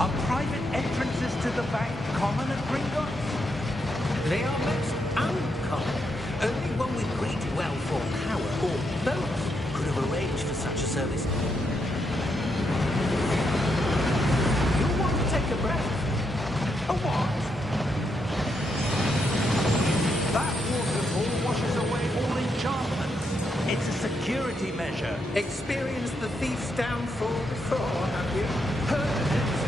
Are private entrances to the bank common at Gringotts? They are most uncommon. Only one with great wealth or power, or both, could have arranged for such a service. You want to take a breath? A what? That waterfall washes away all enchantments. It's a security measure. Experienced the thief's downfall before, have you? Heard of it?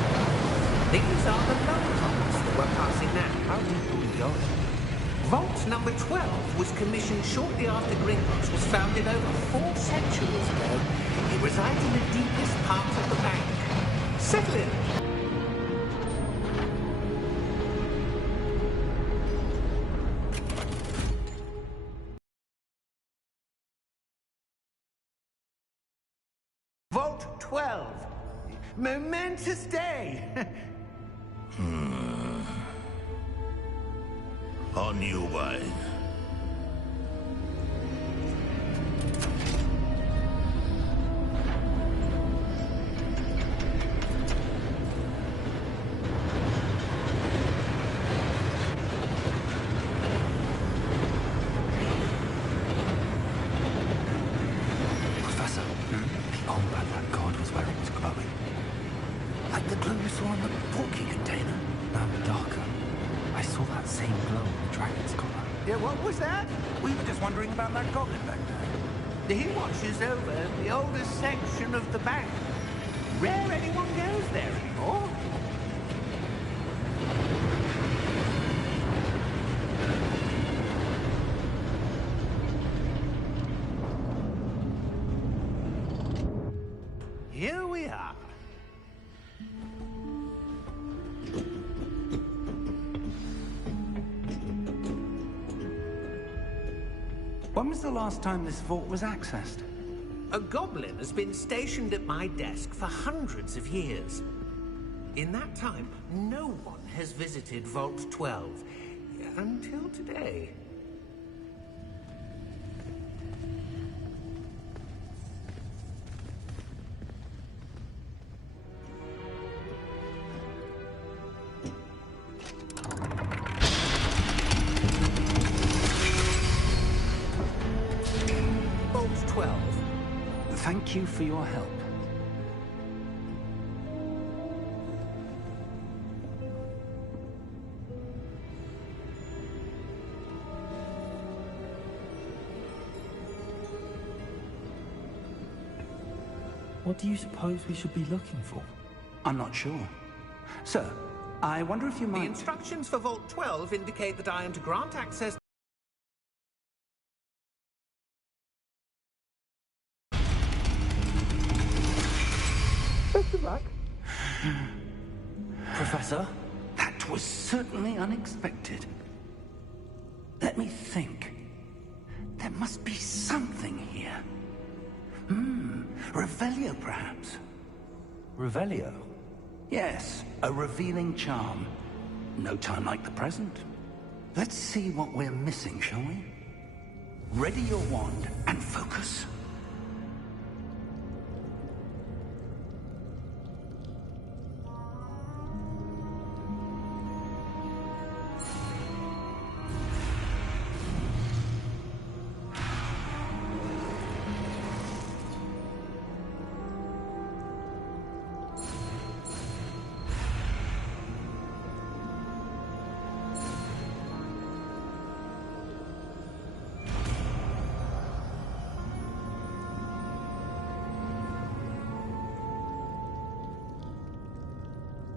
These are the locals that we're passing now. How deep are we going? Vault number 12 was commissioned shortly after Gringotts was founded over 4 centuries ago. It resides in the deepest part of the bank. Settle in. Vault 12. Momentous day. On your way. Professor, the aura that god was wearing is glowing. Like the glow you saw in the porky container. No, darker. I saw that same glow in the dragon's collar. Yeah, what was that? We were just wondering about that goblin back there. He watches over the oldest section of the bank. Rare anyone goes there anymore. Here we are. When was the last time this vault was accessed? A goblin has been stationed at my desk for hundreds of years. In that time, no one has visited Vault 12 until today. Vault 12. Thank you for your help. What do you suppose we should be looking for? I'm not sure. Sir, I wonder if you The might... instructions for Vault 12 indicate that I am to grant access. Best of luck. Professor? That was certainly unexpected. Let me think. There must be something here. Revelio, perhaps. Revelio? Yes, a revealing charm. No time like the present. Let's see what we're missing, shall we? Ready your wand and focus.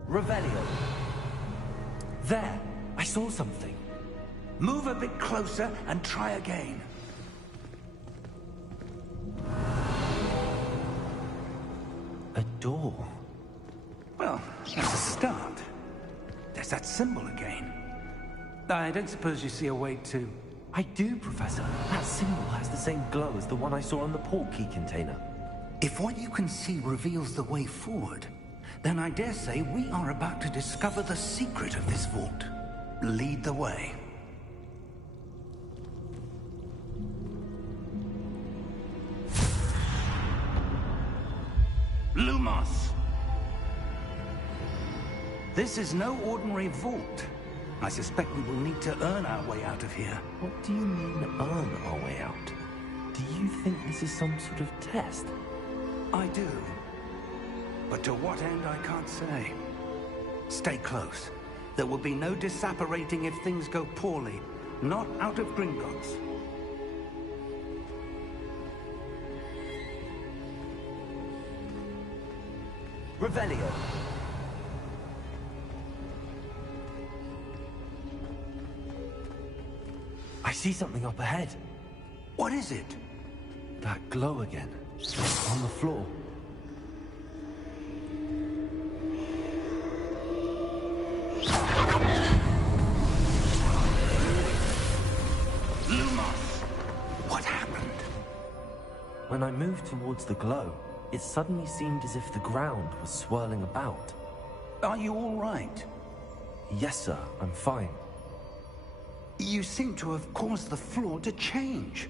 Revelio. There, I saw something. Move a bit closer and try again. A door. Well, that's a start. There's that symbol again. I don't suppose you see a way to... I do, Professor. That symbol has the same glow as the one I saw on the portkey container. If what you can see reveals the way forward, then I dare say we are about to discover the secret of this vault. Lead the way. Lumos! This is no ordinary vault. I suspect we will need to earn our way out of here. What do you mean, earn our way out? Do you think this is some sort of test? I do. But to what end, I can't say. Stay close. There will be no disapparating if things go poorly. Not out of Gringotts. Revelio. I see something up ahead. What is it? That glow again. On the floor. Lumos! What happened? When I moved towards the glow, it suddenly seemed as if the ground was swirling about. Are you all right? Yes, sir, I'm fine. You seem to have caused the floor to change.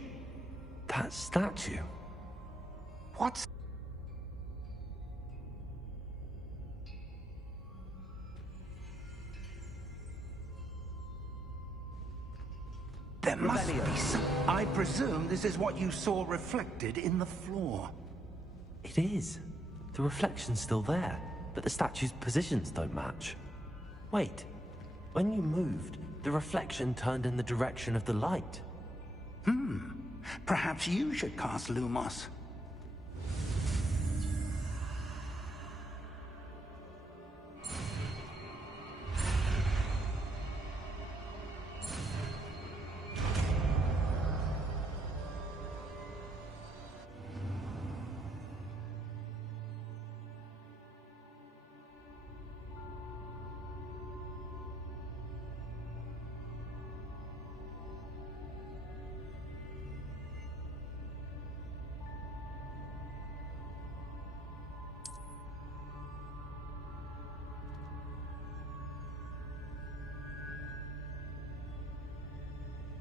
That statue? What's... There must be some... I presume this is what you saw reflected in the floor. It is. The reflection's still there, but the statue's positions don't match. Wait, when you moved, the reflection turned in the direction of the light. Perhaps you should cast Lumos.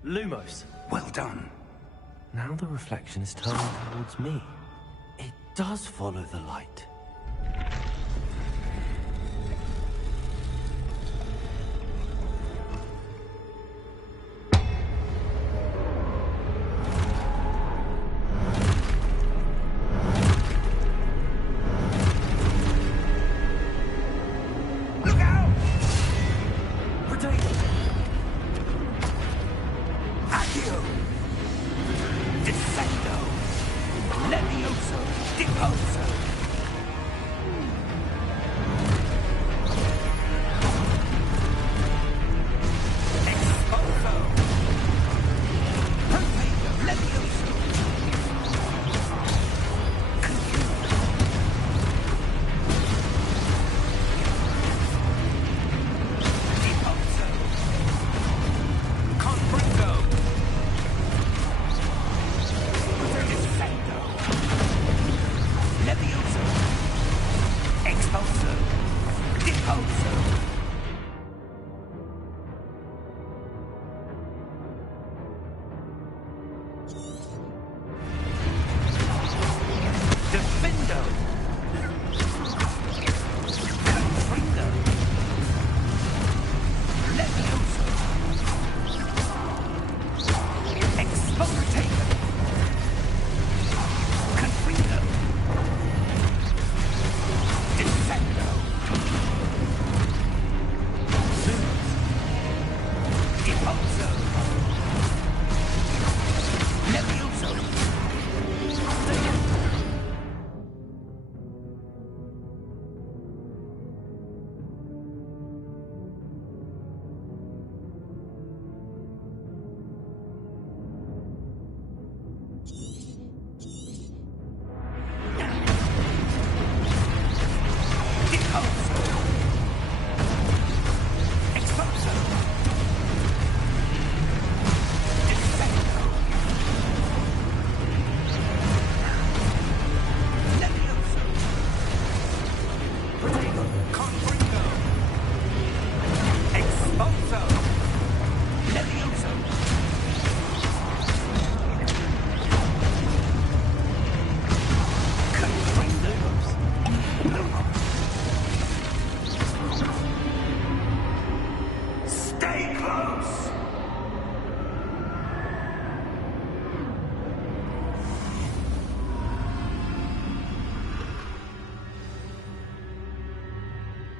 Lumos. Well done. Now the reflection is turning towards me. It does follow the light.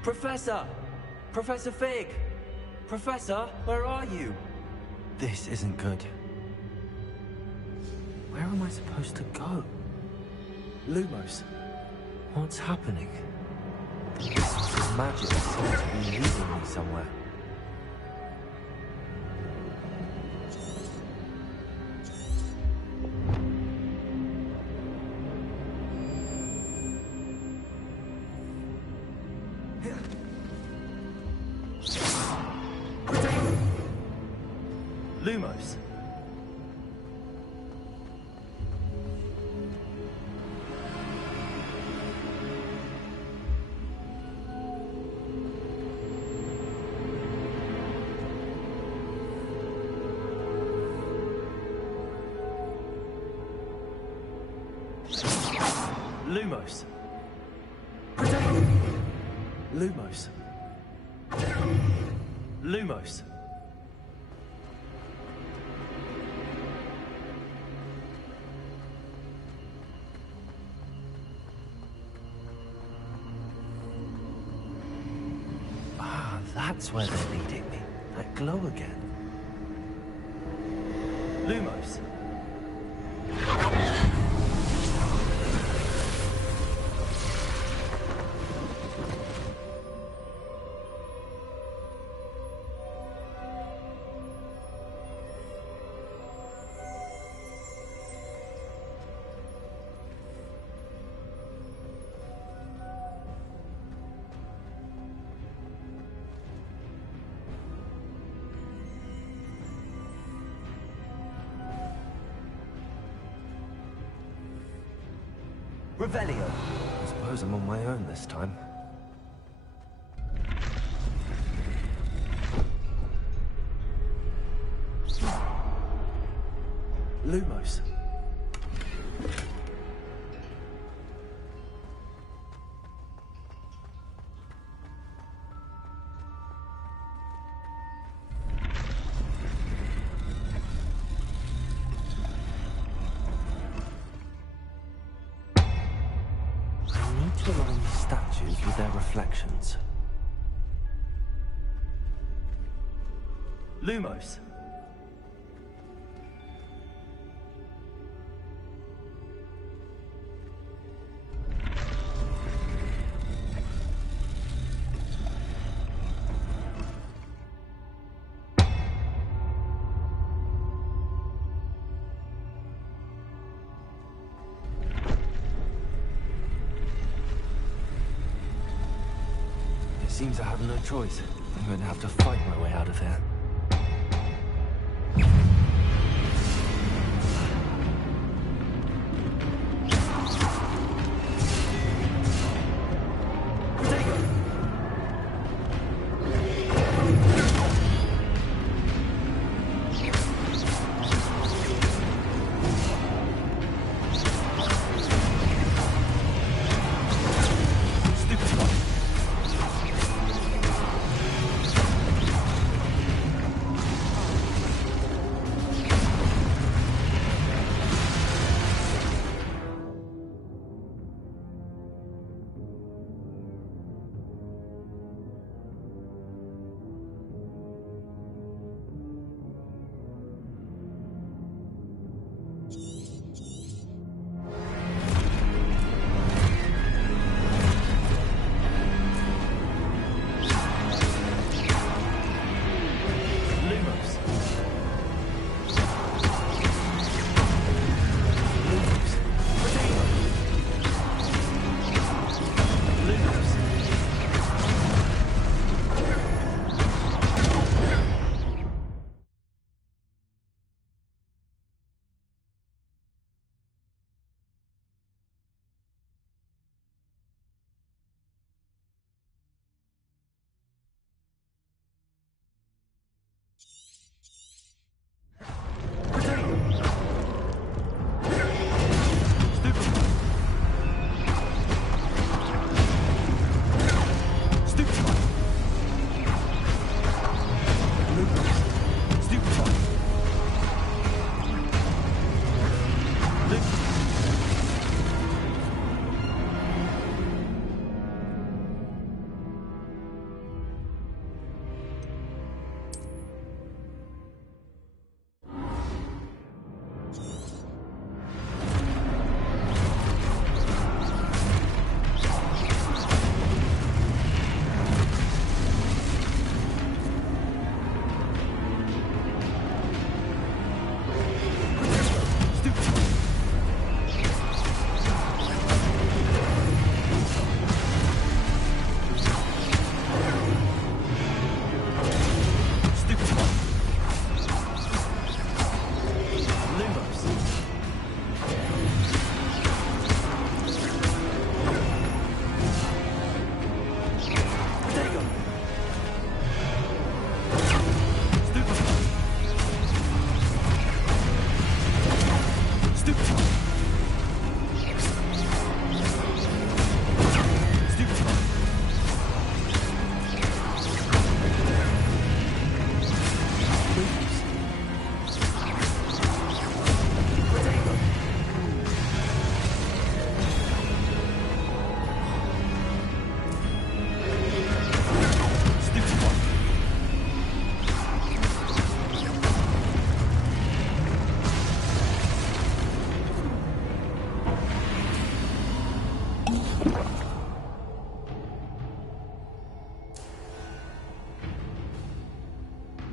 Professor! Professor Fig! Professor, where are you? This isn't good. Where am I supposed to go? Lumos, what's happening? This sort of magic seems to be leading me somewhere. Lumos. Lumos. Lumos. Lumos. Ah, that's where they're leading me. That glow again. Lumos. Revelio. I suppose I'm on my own this time. Lumos. To align the statues with their reflections. Lumos. Seems I have no choice. I'm going to have to fight my way out of here.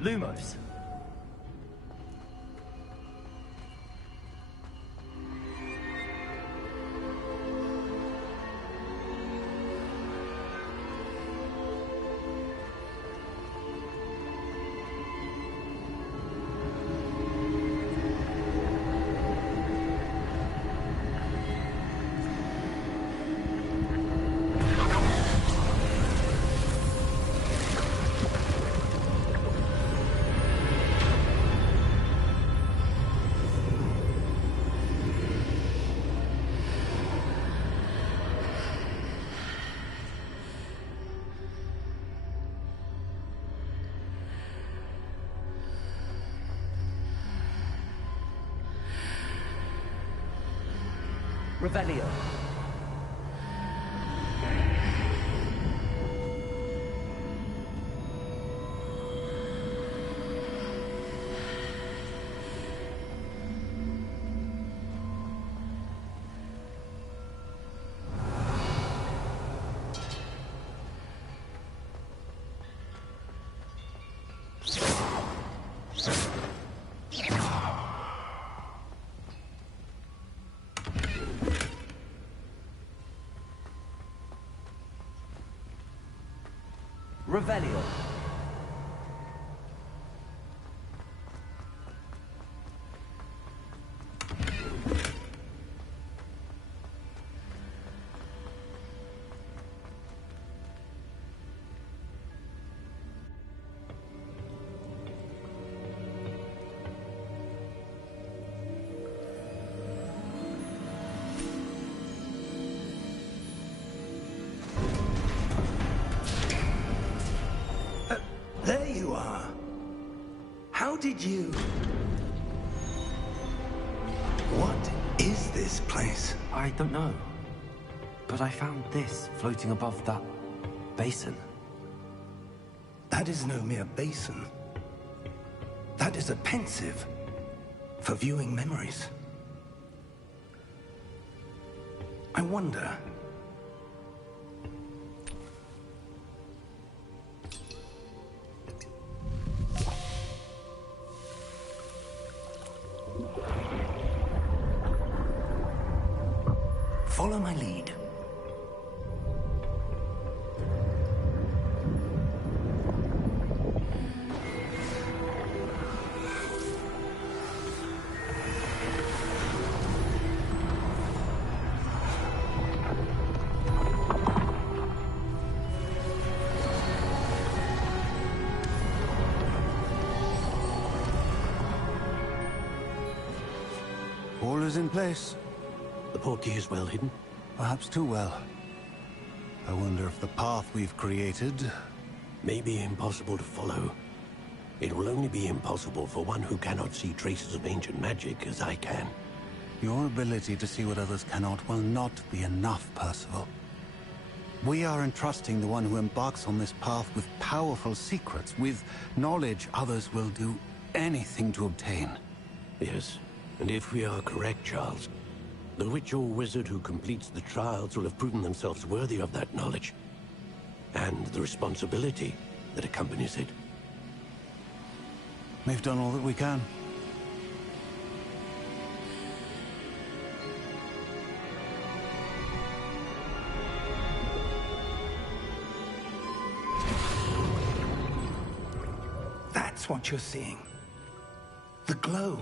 Lumos. Revelio. Revelio. There you are. How did you... What is this place? I don't know. But I found this floating above that basin. That is no mere basin. That is a pensive for viewing memories. I wonder... Follow my lead. All is in place. The portkey is well hidden. Perhaps too well. I wonder if the path we've created... May be impossible to follow. It will only be impossible for one who cannot see traces of ancient magic as I can. Your ability to see what others cannot will not be enough, Percival. We are entrusting the one who embarks on this path with powerful secrets, with knowledge others will do anything to obtain. Yes, and if we are correct, Charles, the witch or wizard who completes the trials will have proven themselves worthy of that knowledge, and the responsibility that accompanies it. We've done all that we can. That's what you're seeing. The glow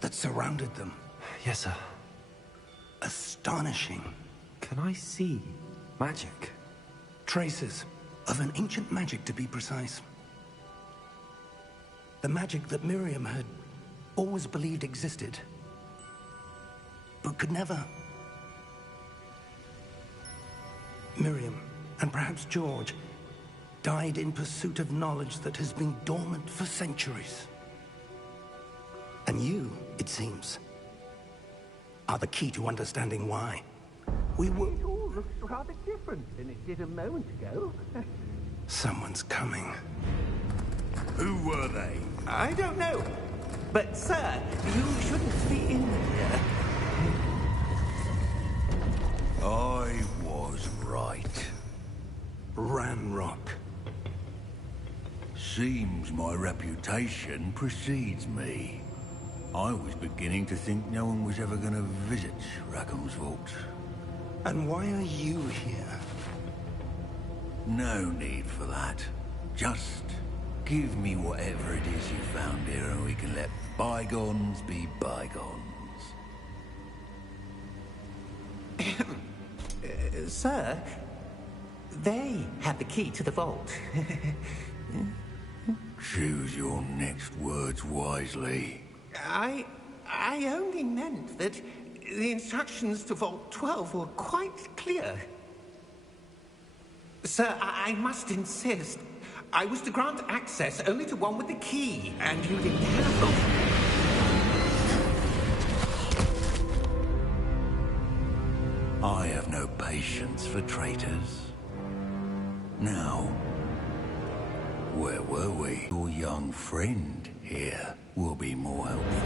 that surrounded them. Yes, sir. Astonishing. Can I see magic? Traces of an ancient magic, to be precise. The magic that Miriam had always believed existed, but could never. Miriam, and perhaps George, died in pursuit of knowledge that has been dormant for centuries. And you, it seems, are the key to understanding why. We were... It all looks rather different than it did a moment ago. Someone's coming. Who were they? I don't know. But, sir, you shouldn't be in here. I was right. Ranrock. Seems my reputation precedes me. I was beginning to think no one was ever going to visit Rackham's vault. And why are you here? No need for that. Just give me whatever it is you found here and we can let bygones be bygones. Sir, they have the key to the vault. Choose your next words wisely. I only meant that the instructions to Vault 12 were quite clear. Sir, I must insist. I was to grant access only to one with the key, and you didn't have them. I have no patience for traitors. Now, where were we? Your young friend here will be more helpful.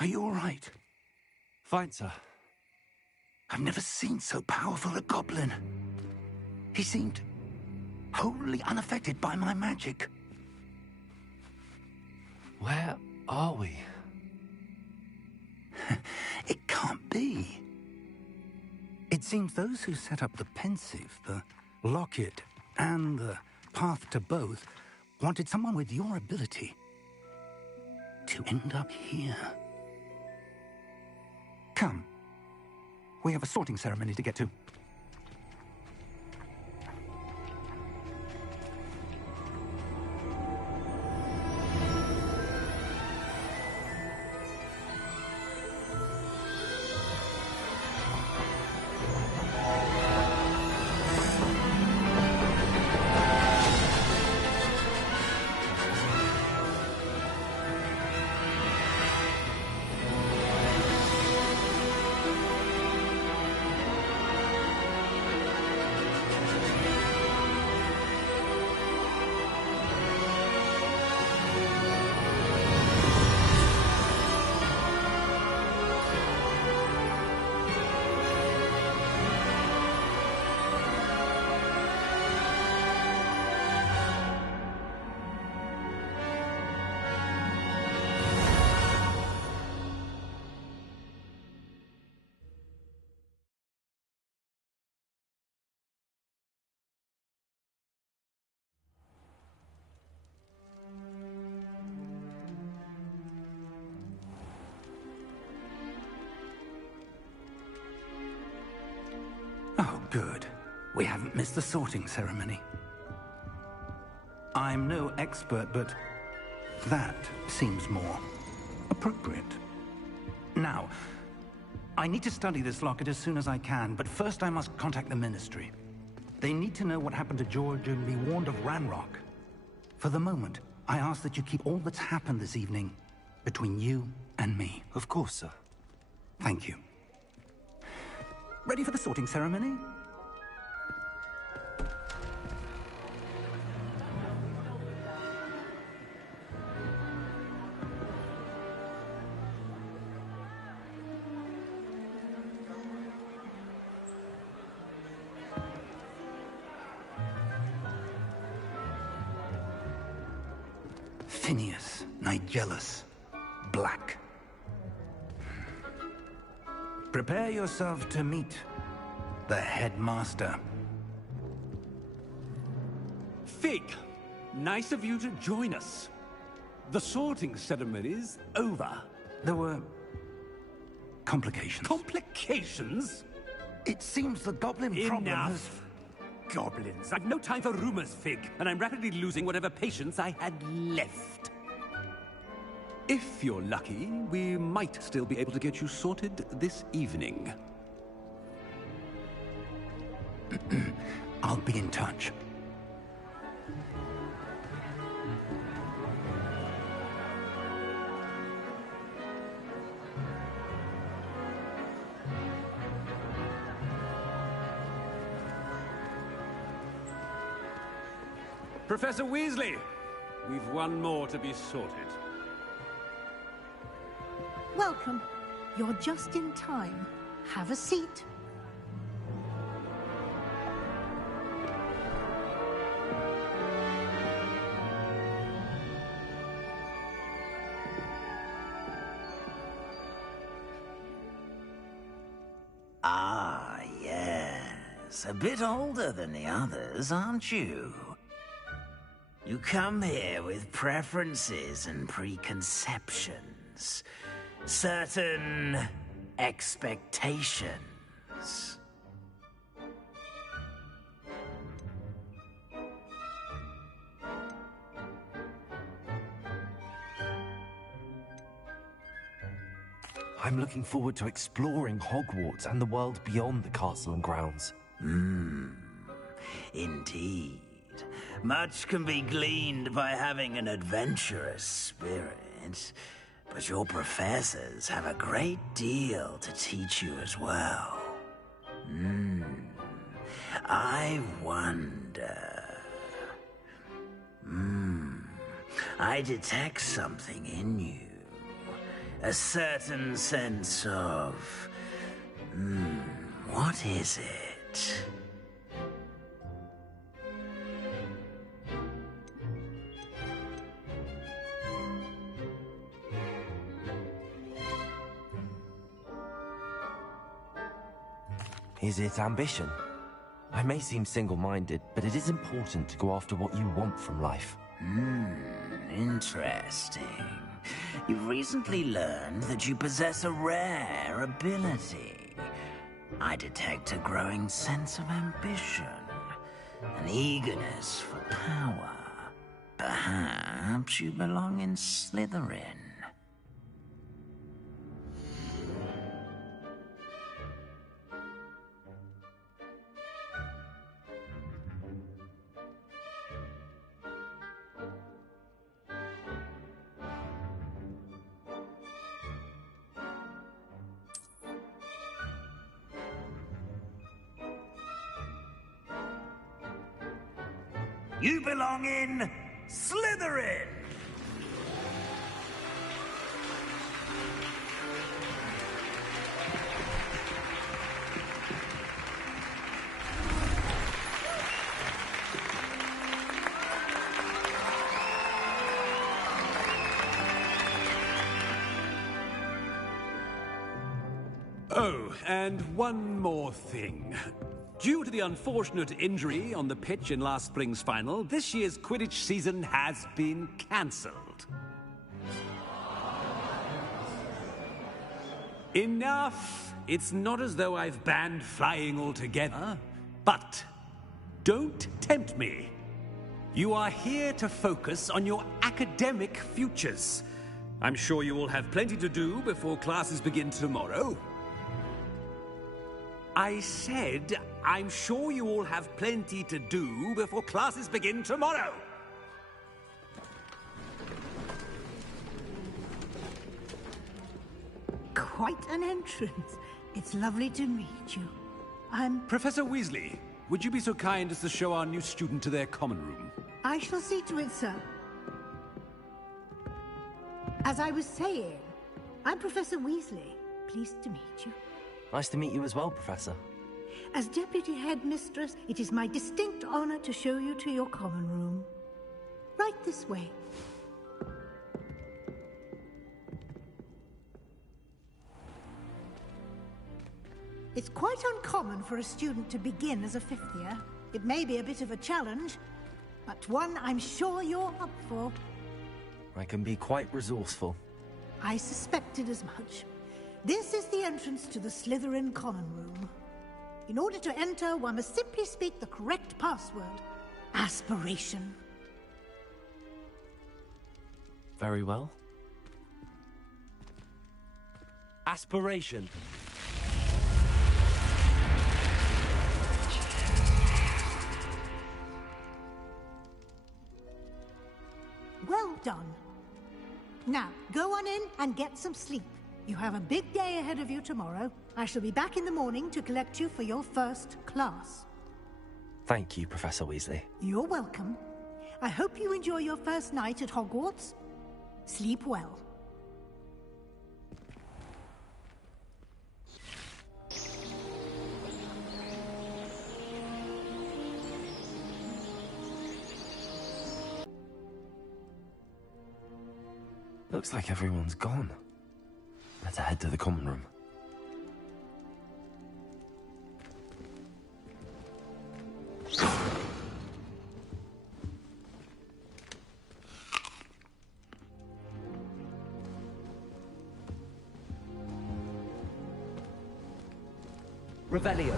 Are you all right? Fine, sir. I've never seen so powerful a goblin. He seemed wholly unaffected by my magic. Where are we? It can't be. It seems those who set up the pensive, the locket, and the path to both wanted someone with your ability to end up here. Come. We have a sorting ceremony to get to. Oh, good. We haven't missed the sorting ceremony. I'm no expert, but that seems more appropriate. Now, I need to study this locket as soon as I can, but first I must contact the Ministry. They need to know what happened to George and be warned of Ranrock. For the moment, I ask that you keep all that's happened this evening between you and me. Of course, sir. Thank you. Ready for the sorting ceremony? Phineas, Nigellus, Black. Prepare yourself to meet the headmaster. Fig, nice of you to join us. The sorting ceremony's over. There were complications. Complications? It seems the goblin problem has... Enough! Goblins. I've no time for rumors, Fig, and I'm rapidly losing whatever patience I had left. If you're lucky, we might still be able to get you sorted this evening. I'll be in touch. Professor Weasley, we've one more to be sorted. Welcome. You're just in time. Have a seat. Ah, yes. A bit older than the others, aren't you? You come here with preferences and preconceptions. Certain expectations. I'm looking forward to exploring Hogwarts and the world beyond the castle and grounds. Indeed. Much can be gleaned by having an adventurous spirit, but your professors have a great deal to teach you as well. I wonder... I detect something in you. A certain sense of... what is it? Is it ambition? I may seem single-minded, but it is important to go after what you want from life. Interesting. You've recently learned that you possess a rare ability. I detect a growing sense of ambition, an eagerness for power. Perhaps you belong in Slytherin. You belong in Slytherin! Oh, and one more thing. Due to the unfortunate injury on the pitch in last spring's final, this year's Quidditch season has been cancelled. Enough! It's not as though I've banned flying altogether. But don't tempt me. You are here to focus on your academic futures. I'm sure you will have plenty to do before classes begin tomorrow. I said, I'm sure you all have plenty to do before classes begin tomorrow. Quite an entrance. It's lovely to meet you. Professor Weasley, would you be so kind as to show our new student to their common room? I shall see to it, sir. As I was saying, I'm Professor Weasley. Pleased to meet you. Nice to meet you as well, Professor. As Deputy Headmistress, it is my distinct honor to show you to your common room. Right this way. It's quite uncommon for a student to begin as a fifth year. It may be a bit of a challenge, but one I'm sure you're up for. I can be quite resourceful. I suspected as much. This is the entrance to the Slytherin Common Room. In order to enter, one must simply speak the correct password. Aspiration. Very well. Aspiration. Well done. Now, go on in and get some sleep. You have a big day ahead of you tomorrow. I shall be back in the morning to collect you for your first class. Thank you, Professor Weasley. You're welcome. I hope you enjoy your first night at Hogwarts. Sleep well. Looks like everyone's gone. Better head to the common room. Revelio.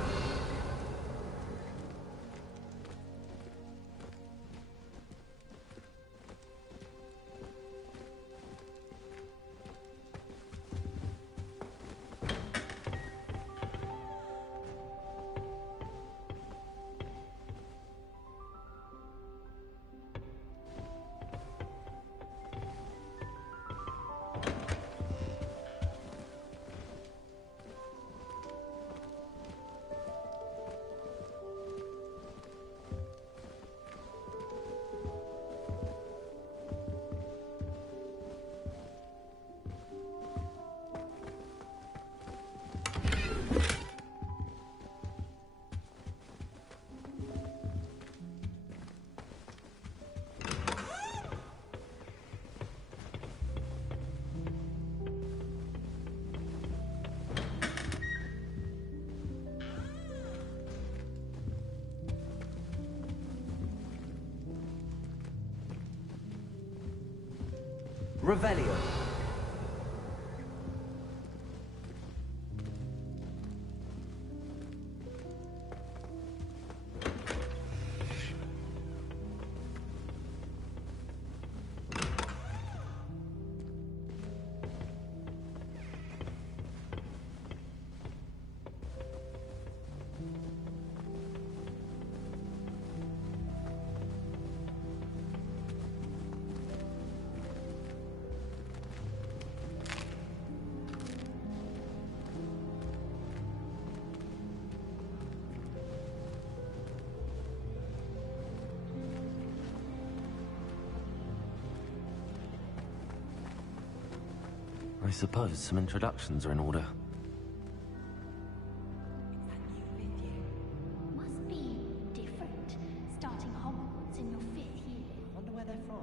Revelio. I suppose some introductions are in order. Must be different, starting Hogwarts in your 5th year. Wonder where they're from.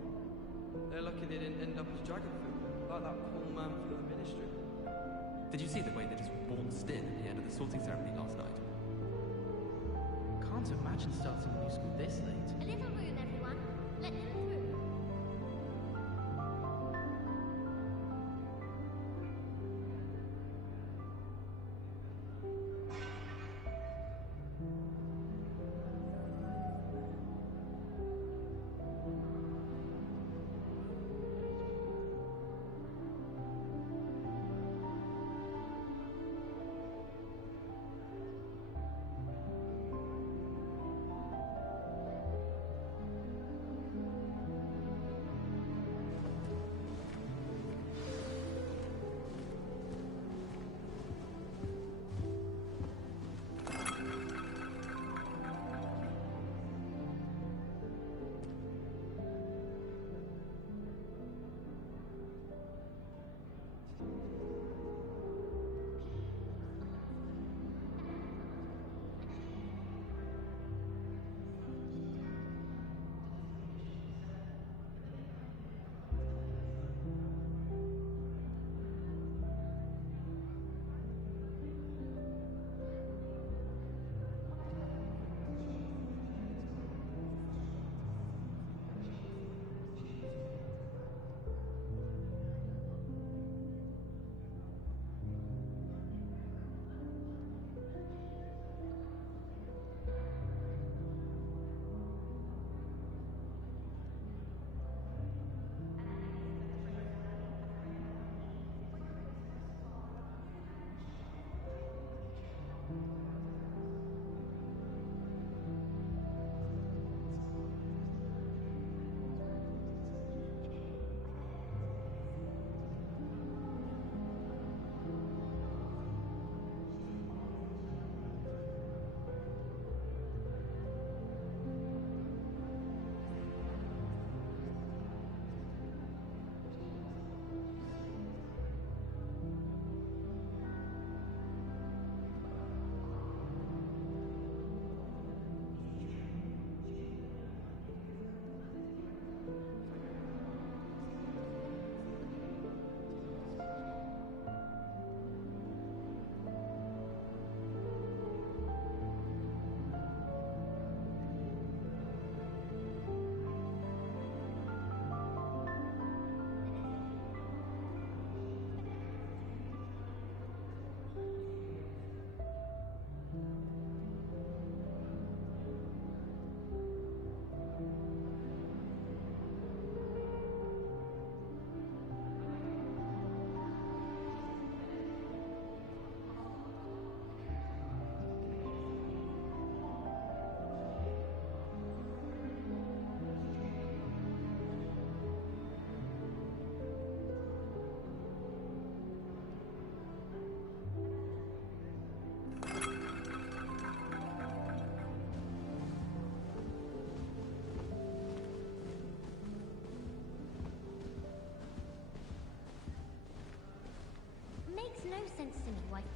They're lucky they didn't end up as dragon food, like that poor man from the ministry. Did you see the way they just waltzed in at the end of the sorting ceremony last night? Can't imagine starting a new school this late. A little room, everyone. Let them through.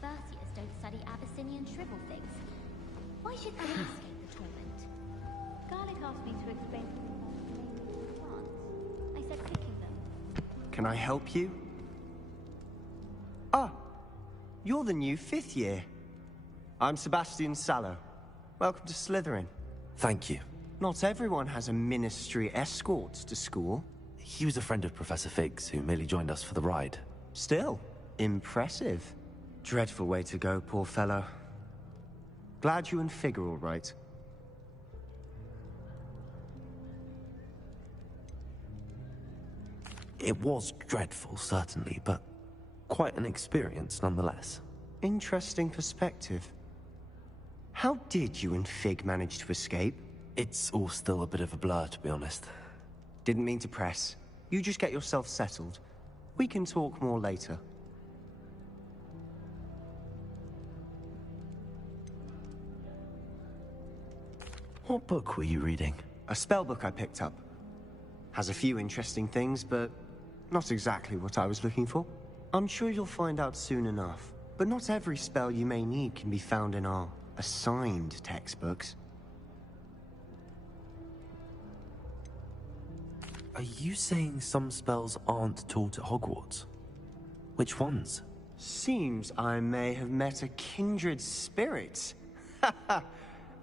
why first years don't study Abyssinian shrivel things. Why should they escape the torment? Garlic asked me to explain plants. I said picking them. Can I help you? Ah, you're the new 5th year. I'm Sebastian Sallow. Welcome to Slytherin. Thank you. Not everyone has a ministry escort to school. He was a friend of Professor Fig's who merely joined us for the ride. Still, impressive. Dreadful way to go, poor fellow. Glad you and Fig are all right. It was dreadful, certainly, but quite an experience nonetheless. Interesting perspective. How did you and Fig manage to escape? It's all still a bit of a blur, to be honest. Didn't mean to press. You just get yourself settled. We can talk more later. What book were you reading? A spell book I picked up. Has a few interesting things, but not exactly what I was looking for. I'm sure you'll find out soon enough. But not every spell you may need can be found in our assigned textbooks. Are you saying some spells aren't taught at Hogwarts? Which ones? Seems I may have met a kindred spirit.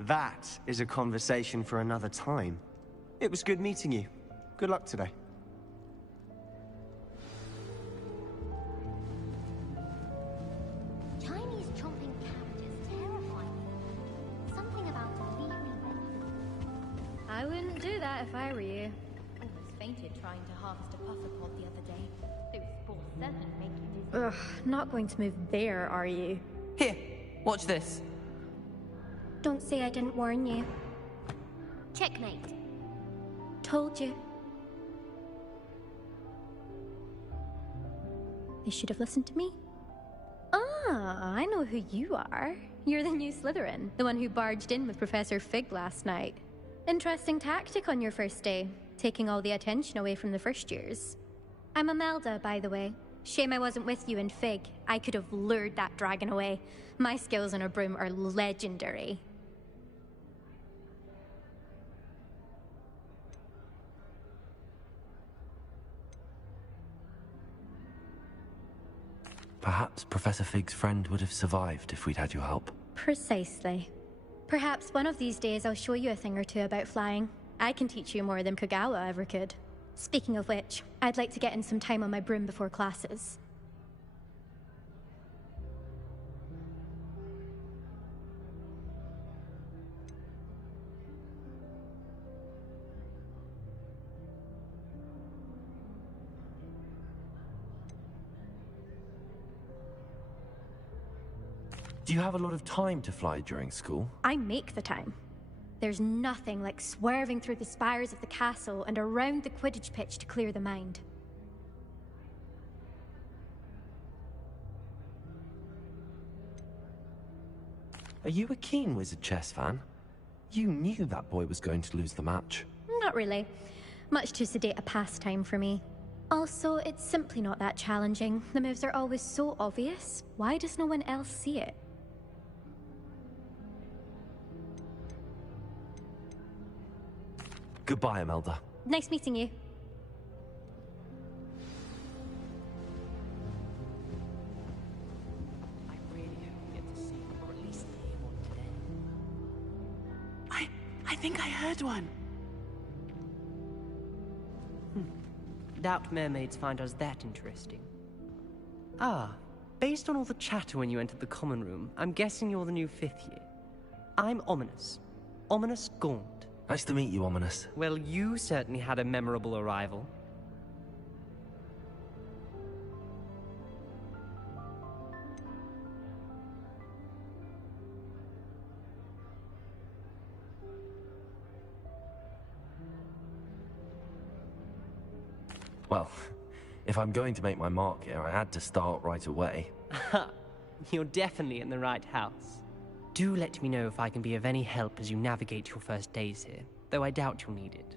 That is a conversation for another time. It was good meeting you. Good luck today. Chinese chomping cabbages terrify me. Something about leaving them. I wouldn't do that if I were you. Almost fainted trying to harvest a pufferpod the other day. Those spores certainly make you dizzy. Ugh, not going to move there, are you? Here, watch this. Don't say I didn't warn you. Checkmate. Told you. They should have listened to me. Ah, I know who you are. You're the new Slytherin, the one who barged in with Professor Fig last night. Interesting tactic on your first day, taking all the attention away from the first years. I'm Imelda, by the way. Shame I wasn't with you in Fig. I could have lured that dragon away. My skills on a broom are legendary. Perhaps Professor Fig's friend would have survived if we'd had your help. Precisely. Perhaps one of these days I'll show you a thing or two about flying. I can teach you more than Kagawa ever could. Speaking of which, I'd like to get in some time on my broom before classes. Do you have a lot of time to fly during school? I make the time. There's nothing like swerving through the spires of the castle and around the Quidditch pitch to clear the mind. Are you a keen wizard chess fan? You knew that boy was going to lose the match. Not really. Much too sedate a pastime for me. Also, it's simply not that challenging. The moves are always so obvious. Why does no one else see it? Goodbye, Imelda. Nice meeting you. I really hope we get to see him, or at least hear one today. I think I heard one. Doubt mermaids find us that interesting. Ah, based on all the chatter when you entered the common room, I'm guessing you're the new 5th year. I'm Ominous. Ominous Gaunt. Nice to meet you, Ominous. Well, you certainly had a memorable arrival. Well, if I'm going to make my mark here, I had to start right away. You're definitely in the right house. Do let me know if I can be of any help as you navigate your first days here, though I doubt you'll need it.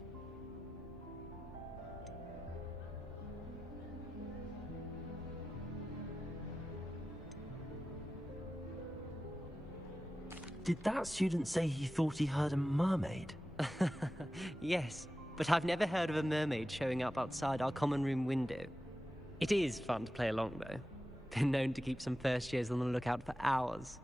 Did that student say he thought he heard a mermaid? Yes, but I've never heard of a mermaid showing up outside our common room window. It is fun to play along, though. Been known to keep some first years on the lookout for hours.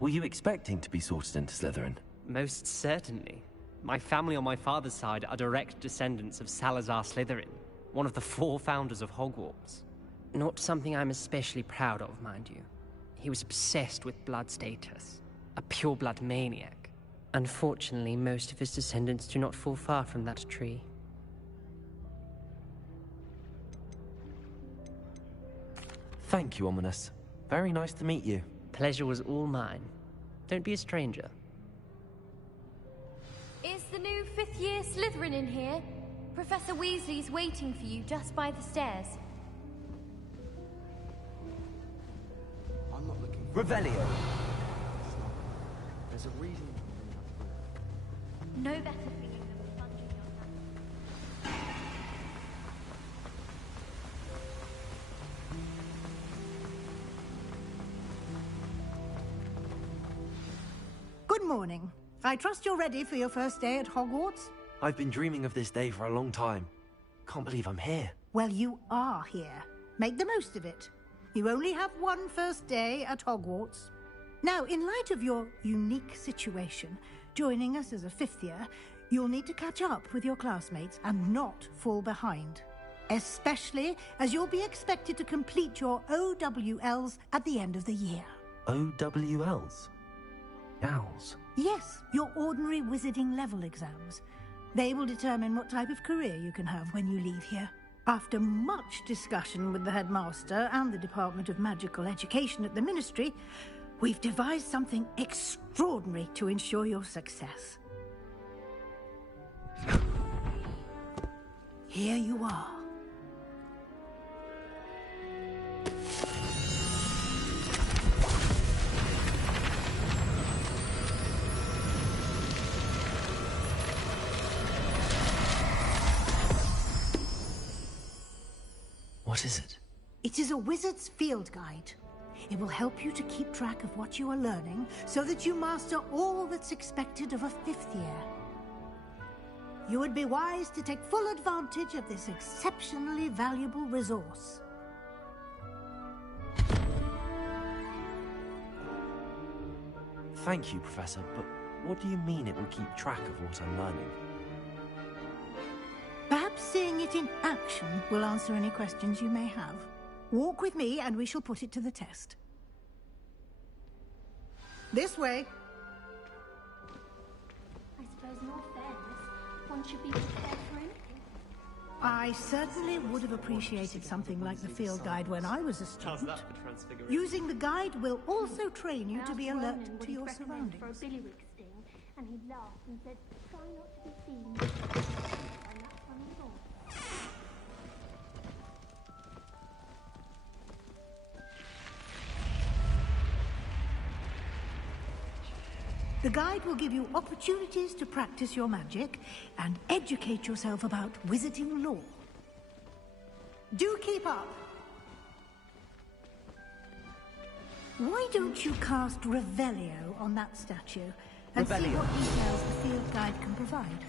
Were you expecting to be sorted into Slytherin? Most certainly. My family on my father's side are direct descendants of Salazar Slytherin, one of the 4 founders of Hogwarts. Not something I'm especially proud of, mind you. He was obsessed with blood status, a pure-blood maniac. Unfortunately, most of his descendants do not fall far from that tree. Thank you, Ominous. Very nice to meet you. Pleasure was all mine. Don't be a stranger. Is the new 5th year Slytherin in here? Professor Weasley's waiting for you just by the stairs. I'm not looking for Revelio. There's a reason. No better feeling than plunging your hand. Good morning. I trust you're ready for your first day at Hogwarts? I've been dreaming of this day for a long time. Can't believe I'm here. Well, you are here. Make the most of it. You only have one first day at Hogwarts. Now, in light of your unique situation, joining us as a 5th year, you'll need to catch up with your classmates and not fall behind. Especially as you'll be expected to complete your OWLs at the end of the year. OWLs? Owls? Yes, your ordinary wizarding level exams. They will determine what type of career you can have when you leave here. After much discussion with the headmaster and the Department of Magical Education at the Ministry, we've devised something extraordinary to ensure your success. Here you are. What is it? It is a wizard's field guide. It will help you to keep track of what you are learning so that you master all that's expected of a 5th year. You would be wise to take full advantage of this exceptionally valuable resource. Thank you, Professor, but what do you mean it will keep track of what I'm learning? Perhaps seeing it in action will answer any questions you may have. Walk with me and we shall put it to the test. This way. I suppose in all fairness, one should be prepared for anything. I certainly would have appreciated something like the field guide when I was a student. Using the guide will also train you to be alert to your surroundings. For a billywig sting, and he laughed and said, "Try not to be seen." And that's when he thought. The guide will give you opportunities to practice your magic and educate yourself about wizarding lore. Do keep up. Why don't you cast Revelio on that statue and see Revelio. what details the field guide can provide?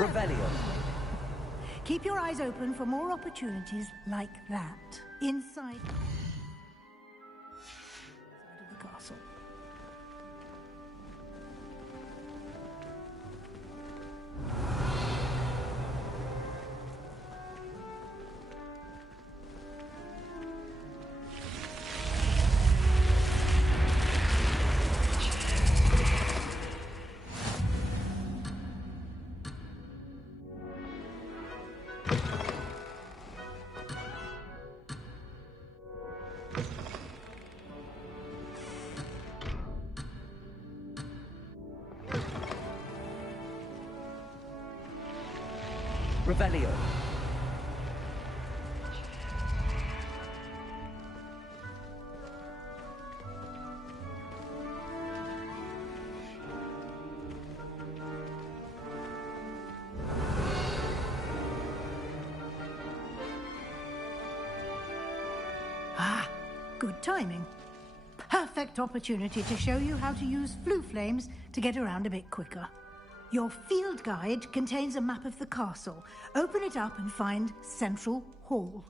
Revelio. Keep your eyes open for more opportunities like that inside of the castle. Revelio. Ah, good timing. Perfect opportunity to show you how to use flue flames to get around a bit quicker. Your field guide contains a map of the castle. Open it up and find Central Hall.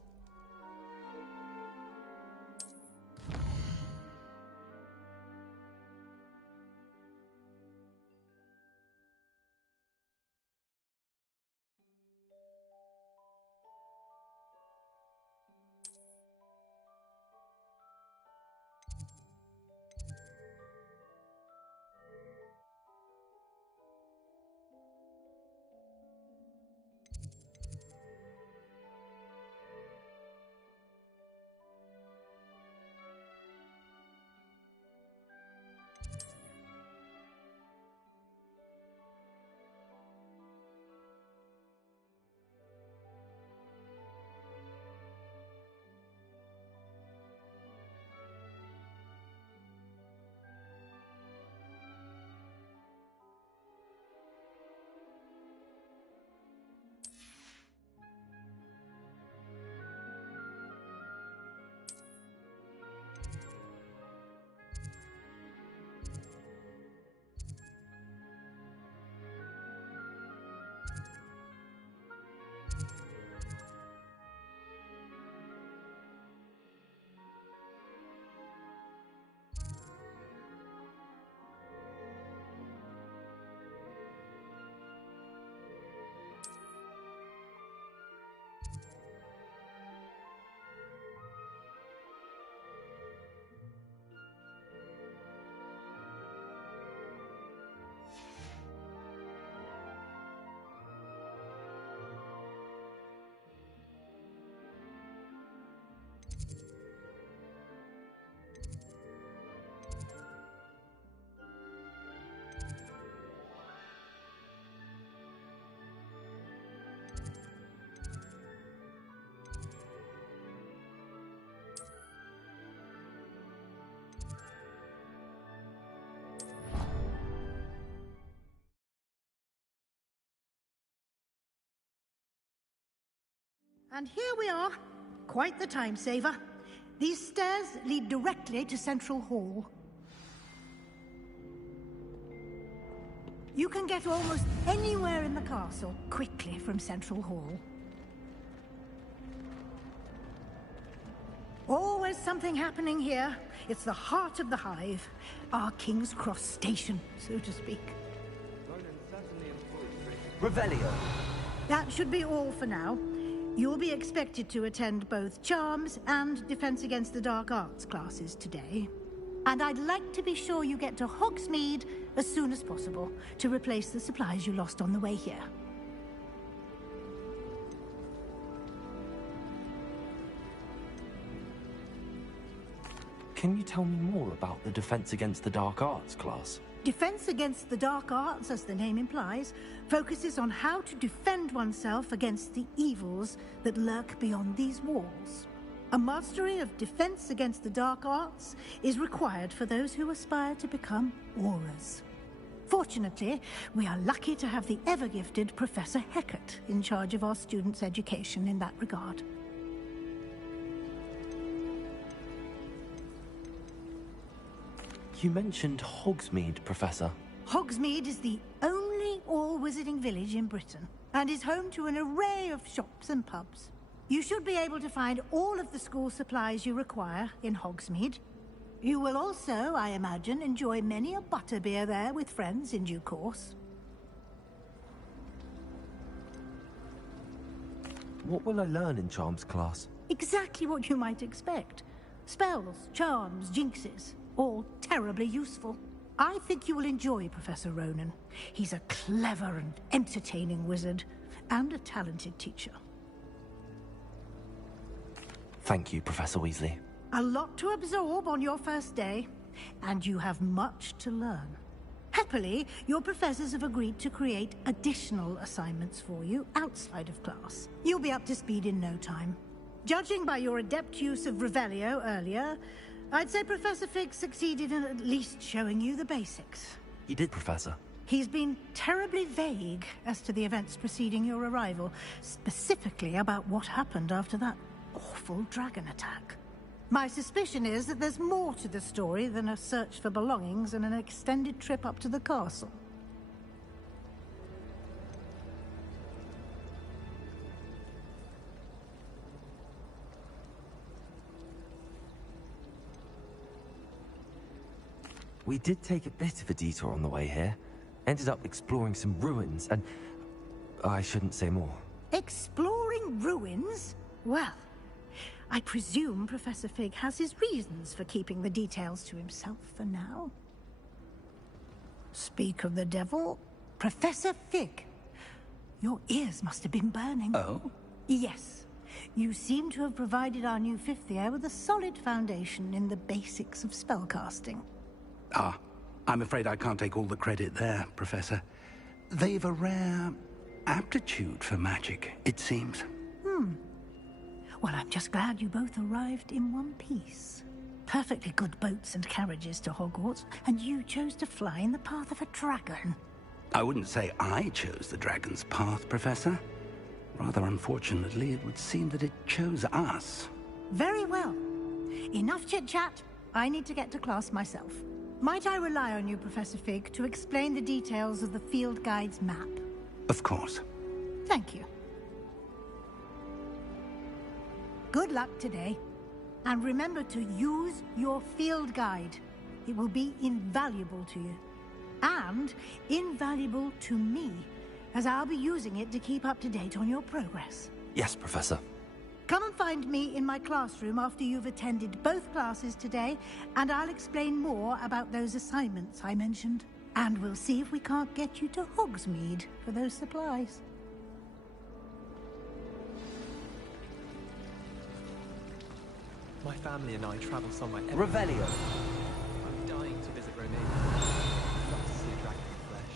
And here we are. Quite the time saver. These stairs lead directly to Central Hall. You can get almost anywhere in the castle quickly from Central Hall. Always something happening here. It's the heart of the hive. Our King's Cross station, so to speak. Revelio. That should be all for now. You'll be expected to attend both Charms and Defense Against the Dark Arts classes today. And I'd like to be sure you get to Hogsmeade as soon as possible to replace the supplies you lost on the way here. Can you tell me more about the Defense Against the Dark Arts class? Defense Against the Dark Arts, as the name implies, focuses on how to defend oneself against the evils that lurk beyond these walls. A mastery of Defense Against the Dark Arts is required for those who aspire to become Aurors. Fortunately, we are lucky to have the ever-gifted Professor Hecat in charge of our students' education in that regard. You mentioned Hogsmeade, Professor. Hogsmeade is the only all wizarding village in Britain, and is home to an array of shops and pubs. You should be able to find all of the school supplies you require in Hogsmeade. You will also, I imagine, enjoy many a butterbeer there with friends in due course. What will I learn in Charms class? Exactly what you might expect. Spells, charms, jinxes, all terribly useful. I think you will enjoy Professor Ronan. He's a clever and entertaining wizard, and a talented teacher. Thank you, Professor Weasley. A lot to absorb on your first day, and you have much to learn. Happily, your professors have agreed to create additional assignments for you outside of class. You'll be up to speed in no time. Judging by your adept use of Revelio earlier, I'd say Professor Fig succeeded in at least showing you the basics. He did, Professor. He's been terribly vague as to the events preceding your arrival, specifically about what happened after that awful dragon attack. My suspicion is that there's more to the story than a search for belongings and an extended trip up to the castle. We did take a bit of a detour on the way here. Ended up exploring some ruins and... I shouldn't say more. Exploring ruins? Well, I presume Professor Fig has his reasons for keeping the details to himself for now. Speak of the devil, Professor Fig. Your ears must have been burning. Oh? Yes. You seem to have provided our new fifth year with a solid foundation in the basics of spellcasting. Ah, I'm afraid I can't take all the credit there, Professor. They've a rare aptitude for magic, it seems. Well, I'm just glad you both arrived in one piece. Perfectly good boats and carriages to Hogwarts, and you chose to fly in the path of a dragon. I wouldn't say I chose the dragon's path, Professor. Rather unfortunately, it would seem that it chose us. Very well. Enough chit-chat. I need to get to class myself. Might I rely on you, Professor Fig, to explain the details of the field guide's map? Of course. Thank you. Good luck today. And remember to use your field guide. It will be invaluable to you. And invaluable to me, as I'll be using it to keep up to date on your progress. Yes, Professor. Come and find me in my classroom after you've attended both classes today, and I'll explain more about those assignments I mentioned. And we'll see if we can't get you to Hogsmeade for those supplies. My family and I travel somewhere. Revelio. I'm dying to visit Romania. I'd love to see a dragon in the flesh.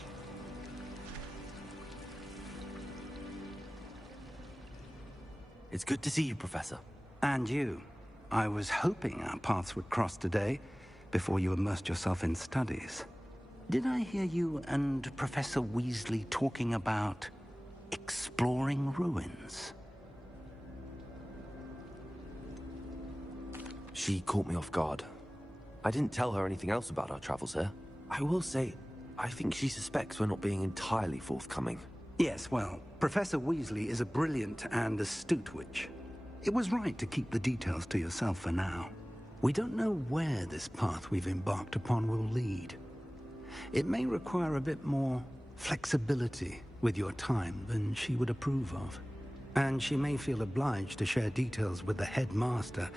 It's good to see you, Professor. And you. I was hoping our paths would cross today, before you immersed yourself in studies. Did I hear you and Professor Weasley talking about exploring ruins? She caught me off guard. I didn't tell her anything else about our travels here. I will say, I think she suspects we're not being entirely forthcoming. Yes, well, Professor Weasley is a brilliant and astute witch. It was right to keep the details to yourself for now. We don't know where this path we've embarked upon will lead. It may require a bit more flexibility with your time than she would approve of. And she may feel obliged to share details with the headmaster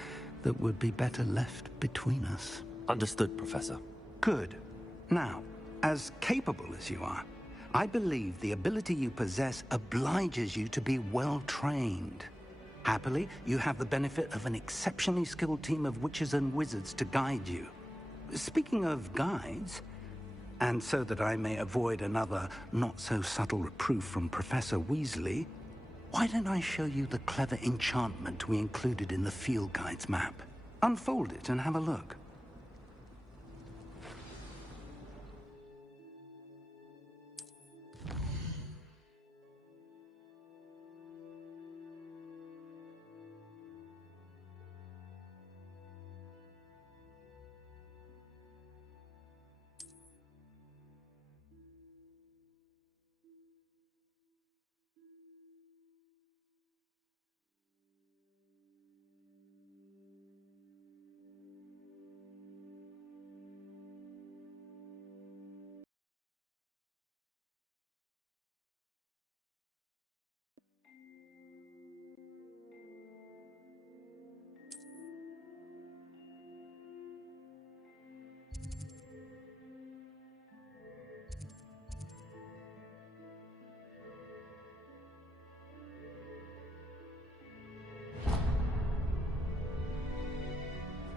that would be better left between us. Understood, Professor. Good. Now, as capable as you are, I believe the ability you possess obliges you to be well trained. Happily, you have the benefit of an exceptionally skilled team of witches and wizards to guide you. Speaking of guides, and so that I may avoid another not-so-subtle reproof from Professor Weasley, why don't I show you the clever enchantment we included in the field guide's map? Unfold it and have a look.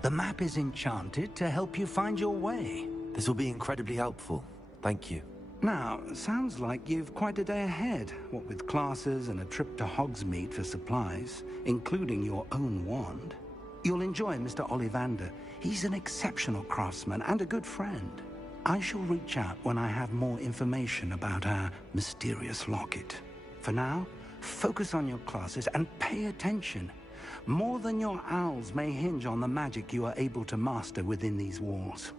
The map is enchanted to help you find your way. This will be incredibly helpful. Thank you. Now, sounds like you've quite a day ahead, what with classes and a trip to Hogsmeade for supplies, including your own wand. You'll enjoy Mr. Ollivander. He's an exceptional craftsman and a good friend. I shall reach out when I have more information about our mysterious locket. For now, focus on your classes and pay attention. More than your owls may hinge on the magic you are able to master within these walls.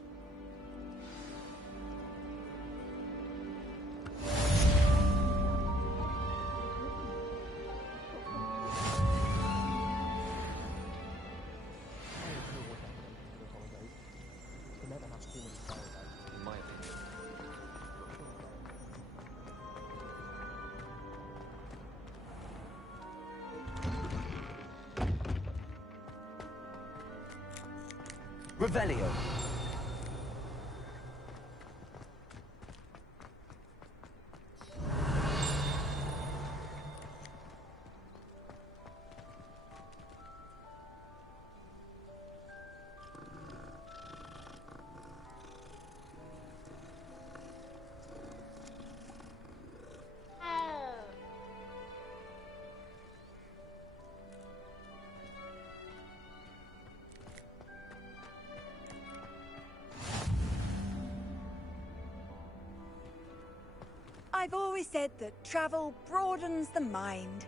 Revelio. I've always said that travel broadens the mind.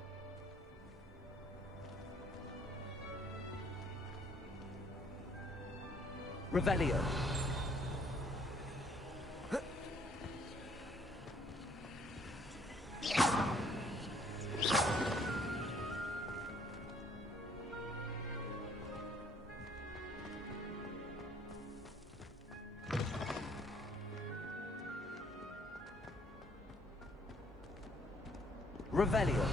Revelio. Revelio.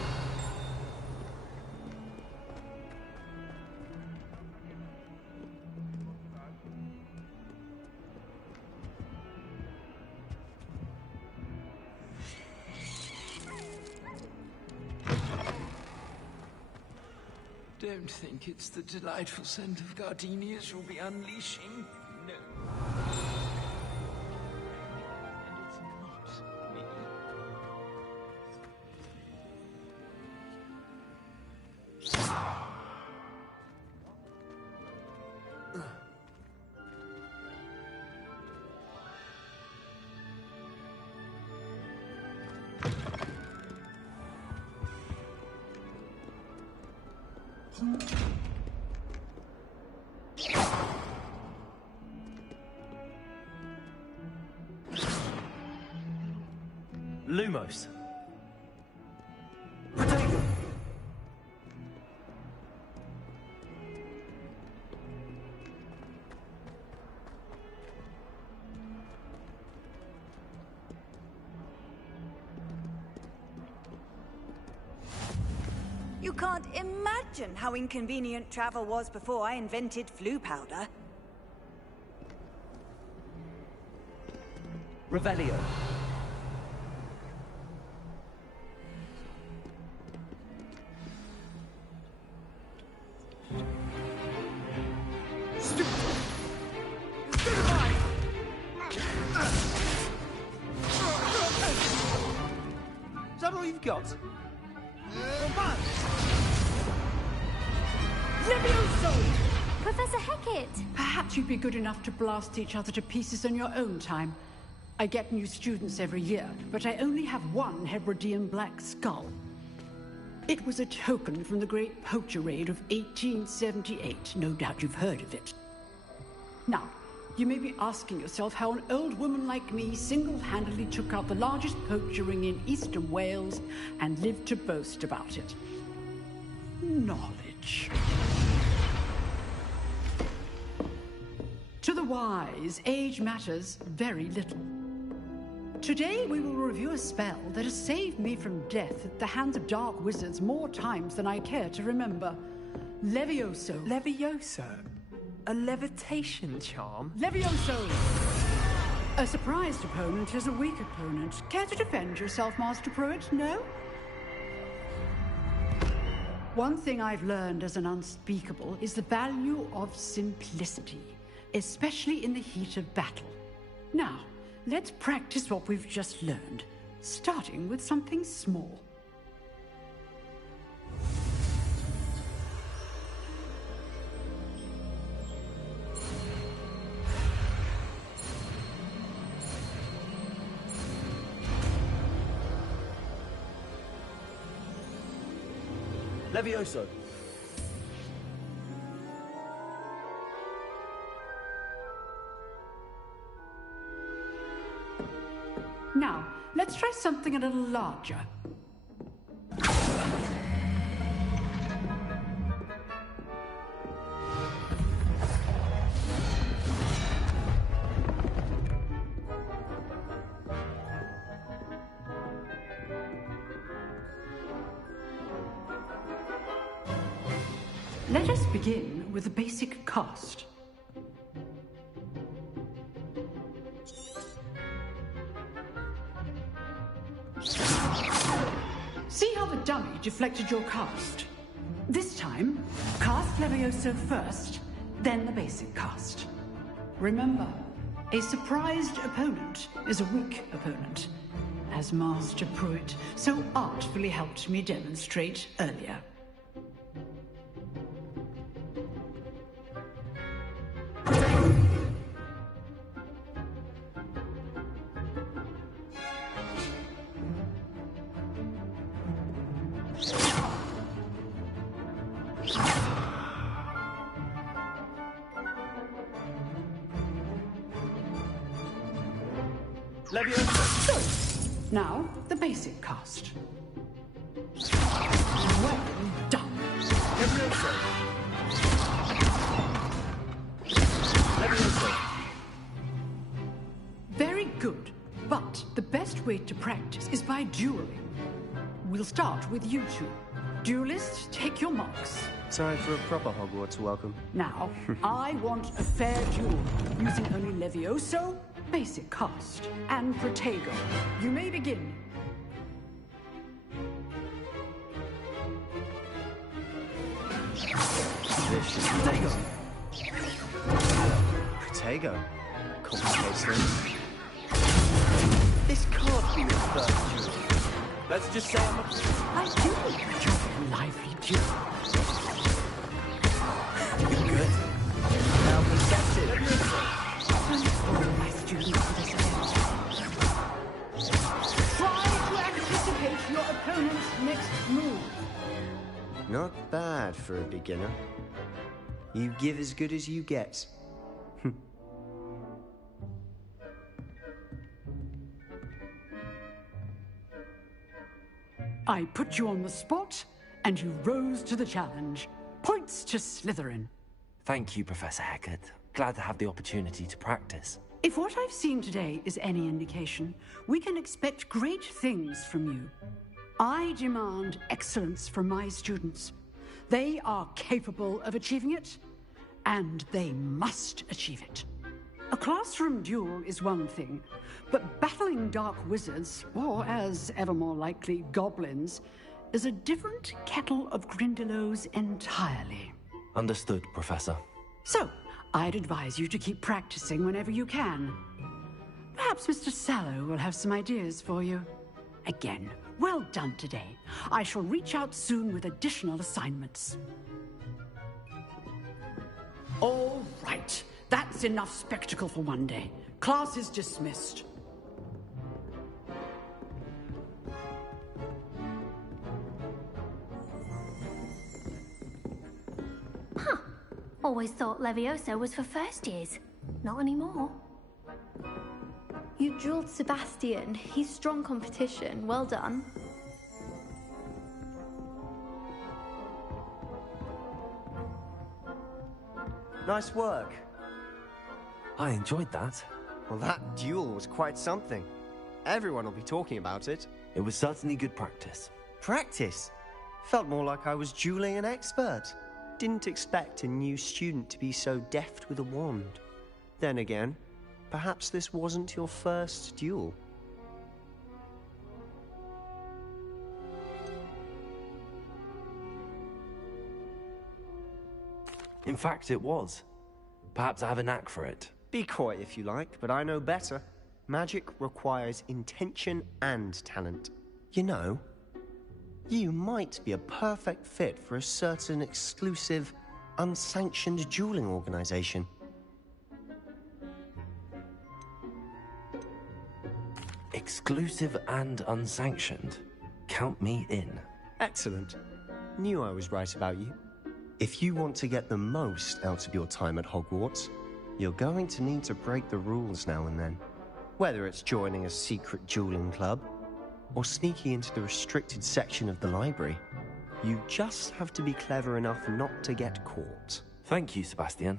Don't think it's the delightful scent of gardenias you'll be unleashing. No. And it's not me. Lumos. You can't imagine how inconvenient travel was before I invented flu powder. Revelio. Is that all you've got? Professor Hecat! Perhaps you'd be good enough to blast each other to pieces in your own time. I get new students every year, but I only have one Hebridean black skull. It was a token from the Great Poacher Raid of 1878. No doubt you've heard of it. Now, you may be asking yourself how an old woman like me single-handedly took out the largest poacher ring in eastern Wales and lived to boast about it. Knowledge. To the wise, age matters very little. Today we will review a spell that has saved me from death at the hands of dark wizards more times than I care to remember. Levioso. Levioso? A levitation charm? Levioso! A surprised opponent is a weak opponent. Care to defend yourself, Master Pruitt? No? One thing I've learned as an unspeakable is the value of simplicity, especially in the heat of battle. Now, let's practice what we've just learned, starting with something small. Levioso. Now, let's try something a little larger. Let us begin with the basic cast. See how the dummy deflected your cast? This time, cast Levioso first, then the basic cast. Remember, a surprised opponent is a weak opponent, as Master Pruitt so artfully helped me demonstrate earlier. Levioso. Now, the basic cast. Well done. Levioso. Levioso. Very good. But the best way to practice is by dueling. We'll start with you two. Duelists, take your marks. Time for a proper Hogwarts welcome. Now, I want a fair duel, using only Levioso, basic cast, and Protego. You may begin. Vicious Protego. Protego? Complicated. This can't be your first duel. Let's just say I'm a... I do enjoy a lively duel. Good. Now perceptive. All my students for this event. Try to anticipate your opponent's next move. Not bad for a beginner. You give as good as you get. I put you on the spot, and you rose to the challenge. Points to Slytherin. Thank you, Professor Hecat. Glad to have the opportunity to practice. If what I've seen today is any indication, we can expect great things from you. I demand excellence from my students. They are capable of achieving it, and they must achieve it. A classroom duel is one thing, but battling dark wizards, or as ever more likely, goblins, is a different kettle of Grindylows entirely. Understood, Professor. So, I'd advise you to keep practicing whenever you can. Perhaps Mr. Sallow will have some ideas for you. Again, well done today. I shall reach out soon with additional assignments. All right. That's enough spectacle for one day. Class is dismissed. Huh. Always thought Levioso was for first years. Not anymore. You drilled Sebastian. He's strong competition. Well done. Nice work. I enjoyed that. Well, that duel was quite something. Everyone will be talking about it. It was certainly good practice. Practice? Felt more like I was dueling an expert. Didn't expect a new student to be so deft with a wand. Then again, perhaps this wasn't your first duel. In fact, it was. Perhaps I have a knack for it. Be coy if you like, but I know better. Magic requires intention and talent. You know, you might be a perfect fit for a certain exclusive, unsanctioned dueling organization. Exclusive and unsanctioned. Count me in. Excellent. Knew I was right about you. If you want to get the most out of your time at Hogwarts, you're going to need to break the rules now and then. Whether it's joining a secret dueling club, or sneaking into the restricted section of the library, you just have to be clever enough not to get caught. Thank you, Sebastian.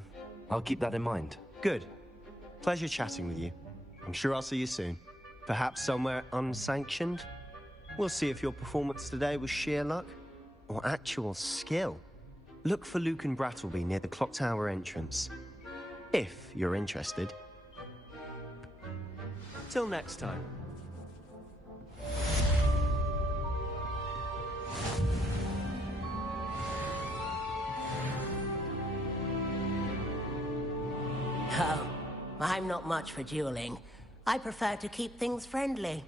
I'll keep that in mind. Good. Pleasure chatting with you. I'm sure I'll see you soon. Perhaps somewhere unsanctioned? We'll see if your performance today was sheer luck or actual skill. Look for Luke and Brattleby near the clock tower entrance, if you're interested. Till next time. Oh, I'm not much for dueling. I prefer to keep things friendly.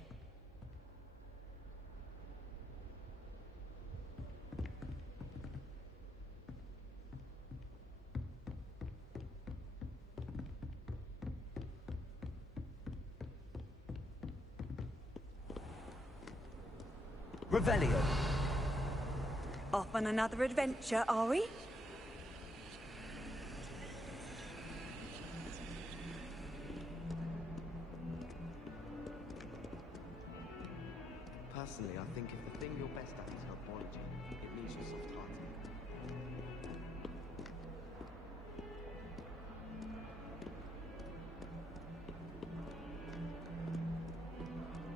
Revelio. Off on another adventure, are we? Personally, I think if the thing you're best at is herbology, it needs your soft heart.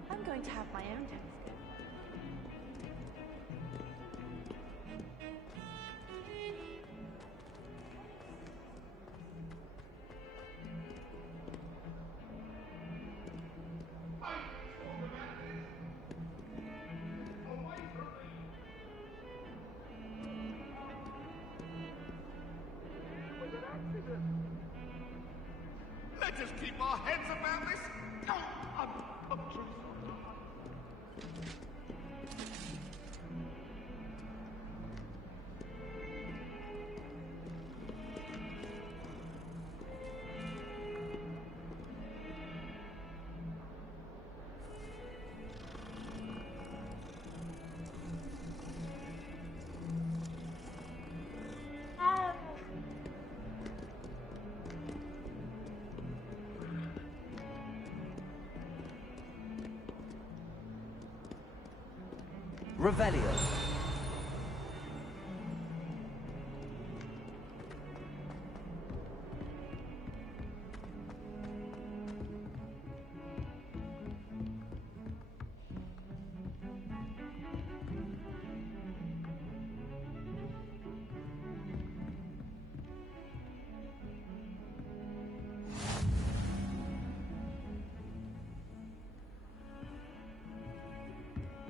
I'm going to have my own telescope. Let us keep our heads about this. I'm trying. Revelio.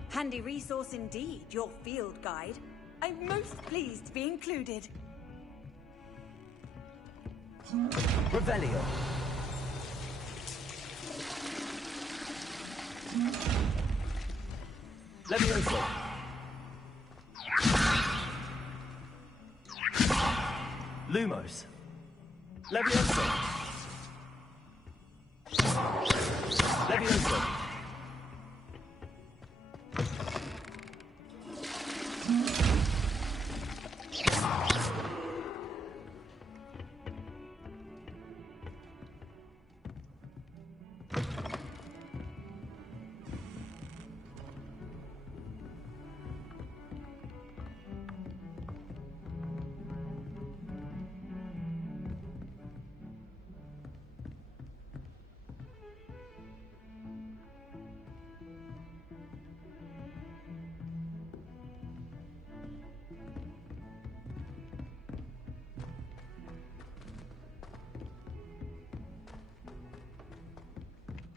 Handy resource indeed, your field guide. I'm most pleased to be included. Revelio. Levioso. Lumos. Levioso. Levioso.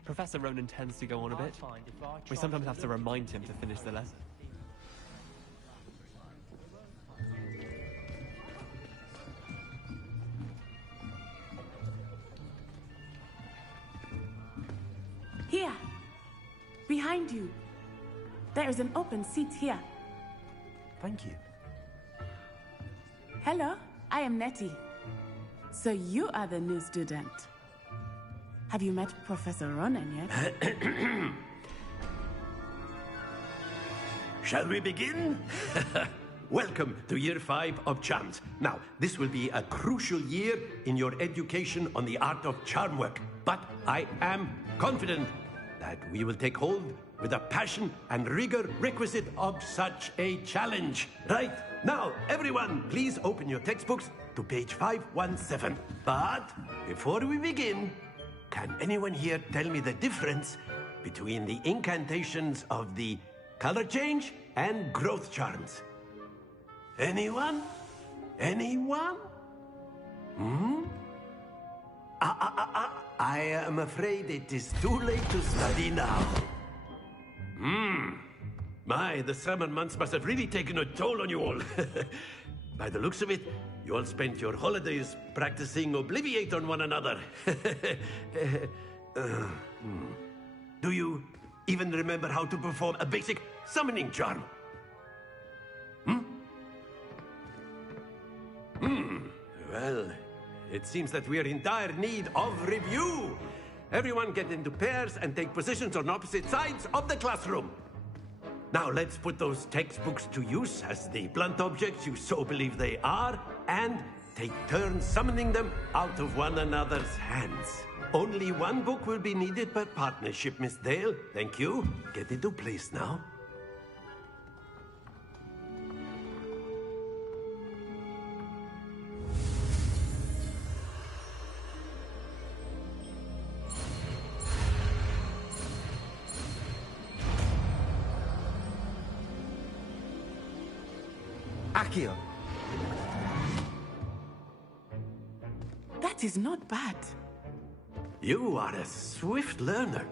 Professor Ronan tends to go on a bit. We sometimes have to remind him to finish the lesson. behind you. There is an open seat here. Thank you. Hello, I am Nettie. So you are the new student. Have you met Professor Ronan yet? Shall we begin? Welcome to Year 5 of Charms. Now, this will be a crucial year in your education on the art of charm work. But I am confident that we will take hold with the passion and rigor requisite of such a challenge. Right, now, everyone, please open your textbooks to page 517. But before we begin, can anyone here tell me the difference between the incantations of the color change and growth charms? Anyone? Anyone? I am afraid it is too late to study now. My, the summer months must have really taken a toll on you all. By the looks of it, you all spent your holidays practicing Obliviate on one another. Do you even remember how to perform a basic summoning charm? Well, it seems that we are in dire need of review. Everyone get into pairs and take positions on opposite sides of the classroom. Now let's put those textbooks to use as the blunt objects you so believe they are, and take turns summoning them out of one another's hands. Only one book will be needed per partnership, Miss Dale. Thank you. Get into place now. Accio. That is not bad. You are a swift learner.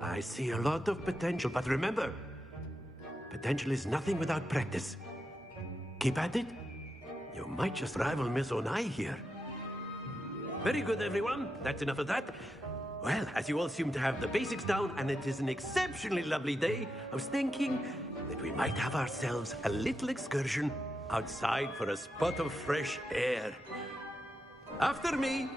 I see a lot of potential, but remember, potential is nothing without practice. Keep at it. You might just rival Miss Onai here. Very good, everyone. That's enough of that. Well, as you all seem to have the basics down, and it is an exceptionally lovely day, I was thinking that we might have ourselves a little excursion outside for a spot of fresh air. After me.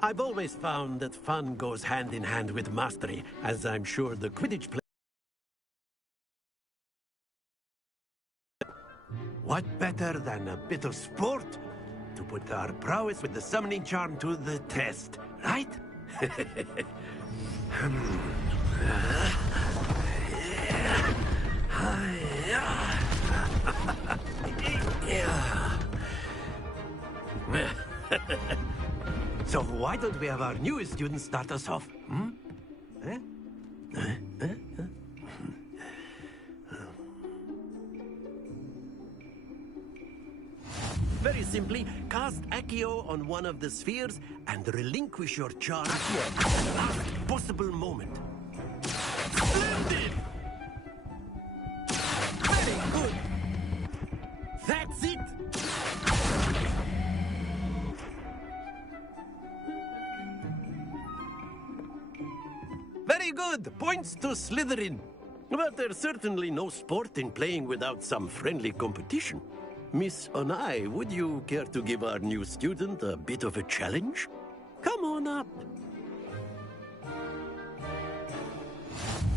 I've always found that fun goes hand in hand with mastery, as I'm sure the Quidditch player. What better than a bit of sport to put our prowess with the summoning charm to the test, right? So why don't we have our newest student start us off? Very simply, cast Accio on one of the spheres and relinquish your charge at the last possible moment. Splendid! Very good! That's it! Very good! Points to Slytherin. But there's certainly no sport in playing without some friendly competition. Miss Onai, would you care to give our new student a bit of a challenge? Come on up.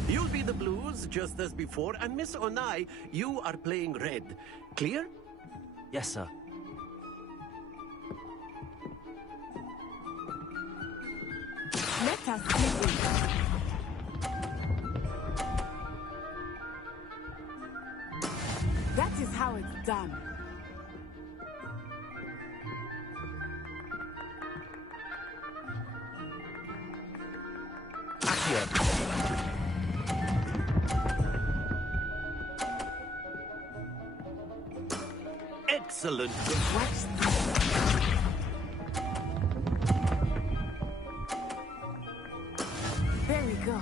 You'll be the blues, just as before, and Miss Onai, you are playing red. Clear? Yes, sir. Let us begin. That is how it's done. Excellent. There we go.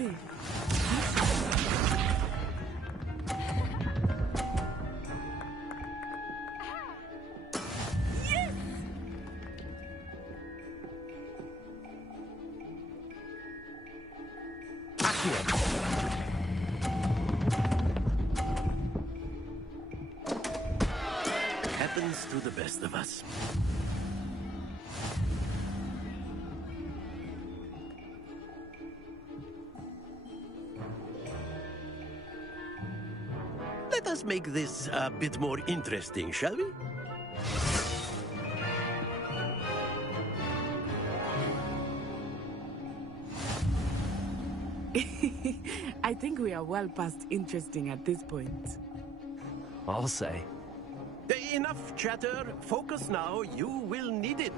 see. Happens to the best of us. Let us make this a bit more interesting, shall we? I think we are well past interesting at this point. I'll say. Enough chatter. Focus now. You will need it.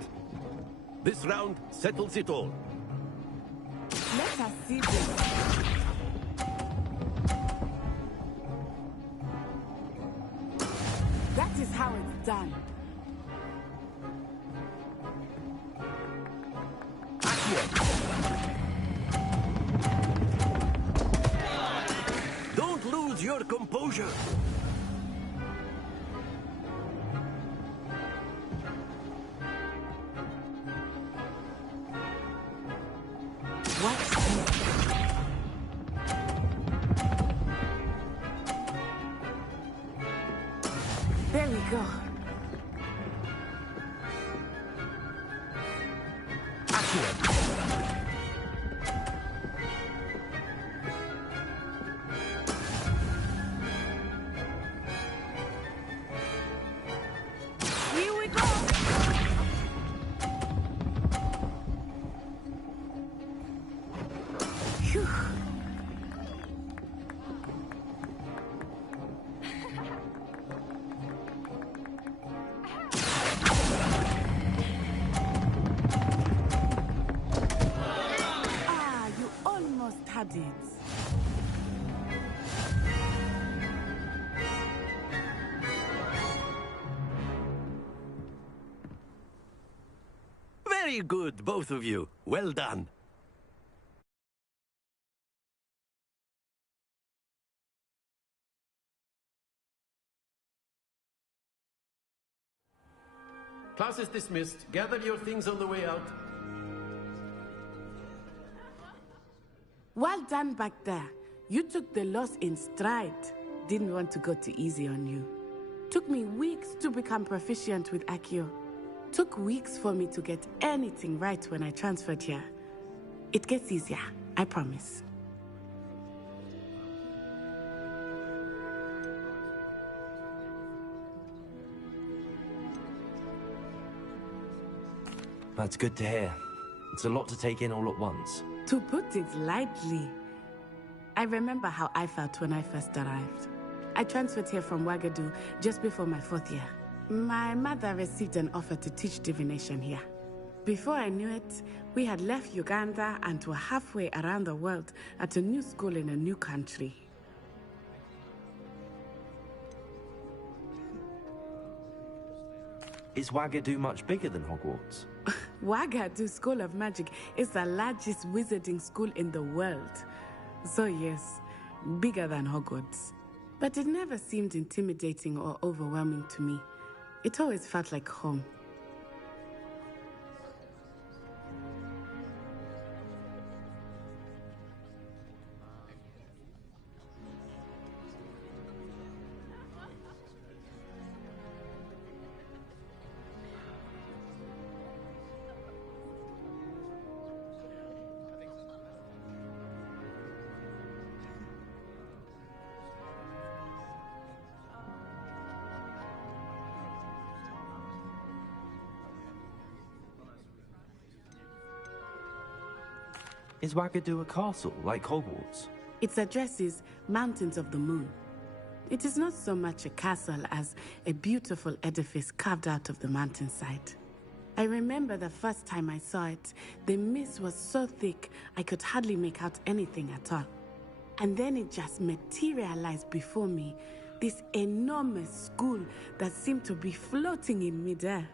This round settles it all. Let us see this. That is how it's done. Don't lose your composure. There we go. Here we go. Phew. You almost had it. Very good, both of you. Well done. Class is dismissed. Gather your things on the way out. Well done back there. You took the loss in stride. Didn't want to go too easy on you. Took me weeks to become proficient with Accio. Took weeks for me to get anything right when I transferred here. It gets easier, I promise. That's good to hear. It's a lot to take in all at once. To put it lightly, I remember how I felt when I first arrived. I transferred here from Wagadu just before my 4th year. My mother received an offer to teach divination here. Before I knew it, we had left Uganda and were halfway around the world at a new school in a new country. Is Wagadu much bigger than Hogwarts? Wagadu School of Magic is the largest wizarding school in the world. So yes, bigger than Hogwarts. But it never seemed intimidating or overwhelming to me. It always felt like home. Is Wagadu a castle, like Hogwarts? Its address is Mountains of the Moon. It is not so much a castle as a beautiful edifice carved out of the mountainside. I remember the first time I saw it, the mist was so thick I could hardly make out anything at all. And then it just materialized before me, this enormous school that seemed to be floating in midair.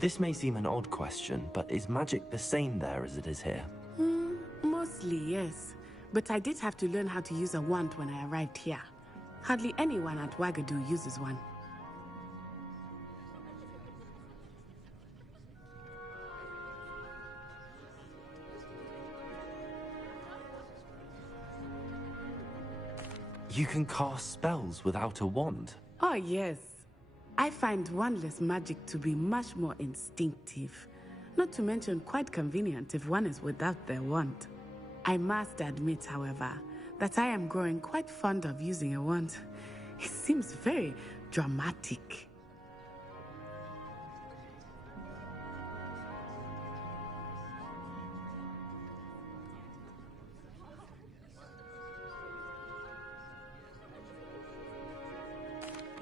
This may seem an odd question, but is magic the same there as it is here? Mostly, yes. But I did have to learn how to use a wand when I arrived here. Hardly anyone at Wagadu uses one. You can cast spells without a wand? Oh, yes. I find wandless magic to be much more instinctive. Not to mention quite convenient if one is without their wand. I must admit, however, that I am growing quite fond of using a wand. It seems very dramatic.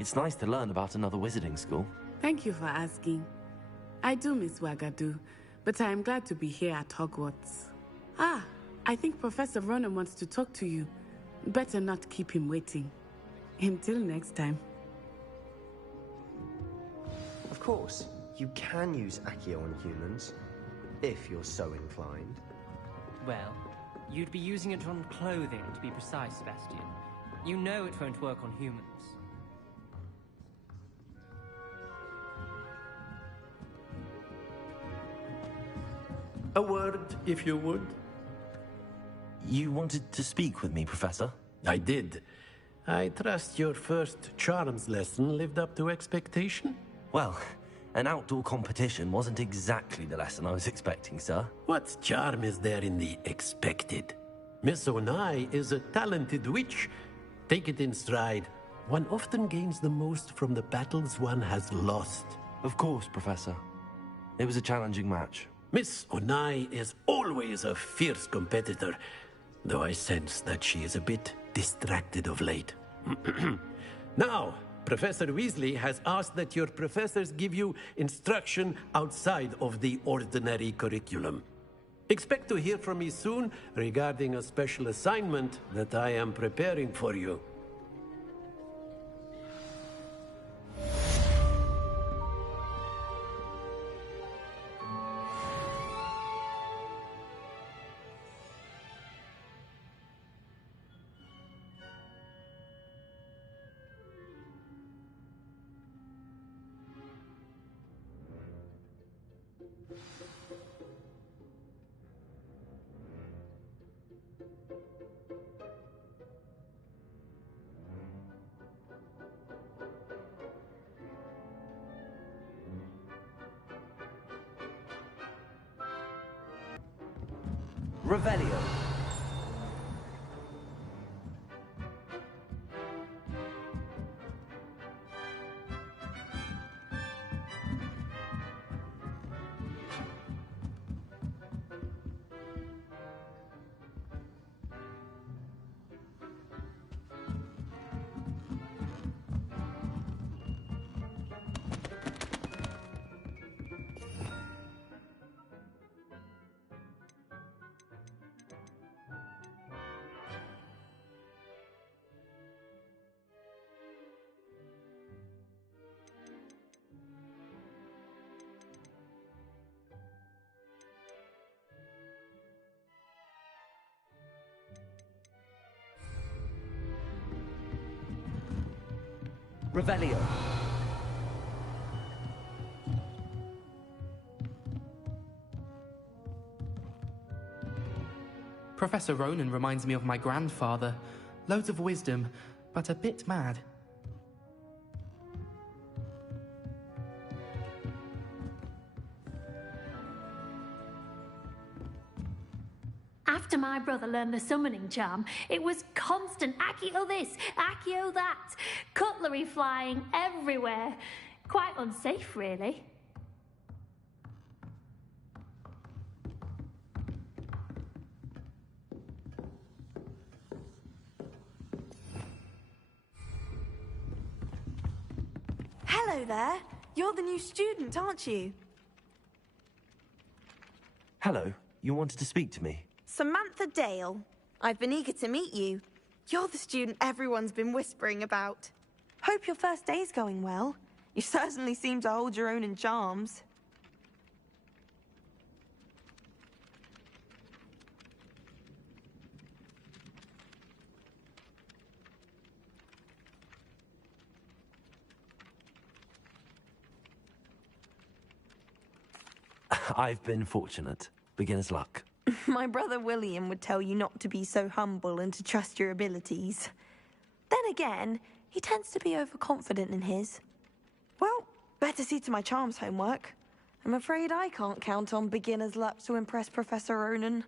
It's nice to learn about another wizarding school. Thank you for asking. I do miss Wagadu, but I am glad to be here at Hogwarts. Ah, I think Professor Ronan wants to talk to you. Better not keep him waiting. Until next time. Of course, you can use Accio on humans, if you're so inclined. Well, you'd be using it on clothing, to be precise, Sebastian. You know it won't work on humans. A word, if you would. You wanted to speak with me, Professor? I did. I trust your first charms lesson lived up to expectation? Well, an outdoor competition wasn't exactly the lesson I was expecting, sir. What charm is there in the expected? Miss Onai is a talented witch. Take it in stride. One often gains the most from the battles one has lost. Of course, Professor. It was a challenging match. Miss Onai is always a fierce competitor, though I sense that she is a bit distracted of late. Now, Professor Weasley has asked that your professors give you instruction outside of the ordinary curriculum. Expect to hear from me soon regarding a special assignment that I am preparing for you. Revelio. Revelio. Professor Ronan reminds me of my grandfather. Loads of wisdom, but a bit mad. After my brother learned the summoning charm, it was constant Accio this, Accio that, cutlery flying everywhere. Quite unsafe, really. Hello there. You're the new student, aren't you? Hello. You wanted to speak to me? Samantha Dale. I've been eager to meet you. You're the student everyone's been whispering about. Hope your first day's going well. You certainly seem to hold your own in charms. I've been fortunate. Beginner's luck. My brother William would tell you not to be so humble and to trust your abilities. Then again, he tends to be overconfident in his. Well, better see to my charms homework. I'm afraid I can't count on beginner's luck to impress Professor Ronan.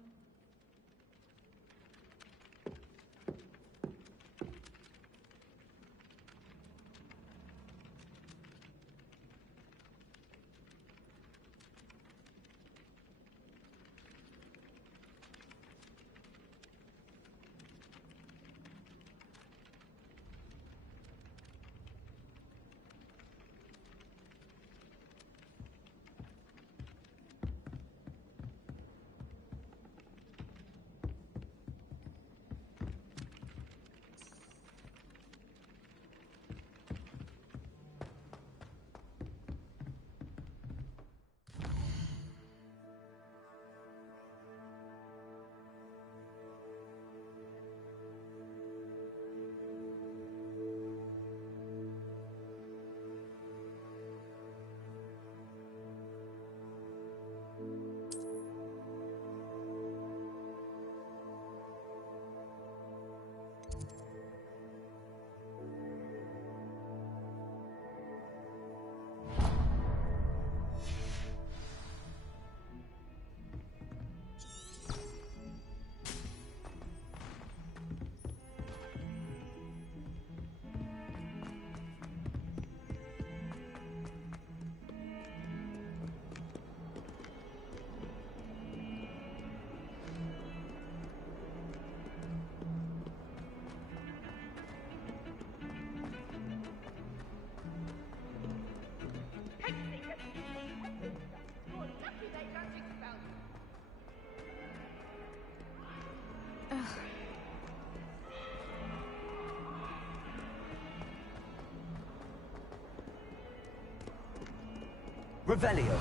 Revelio.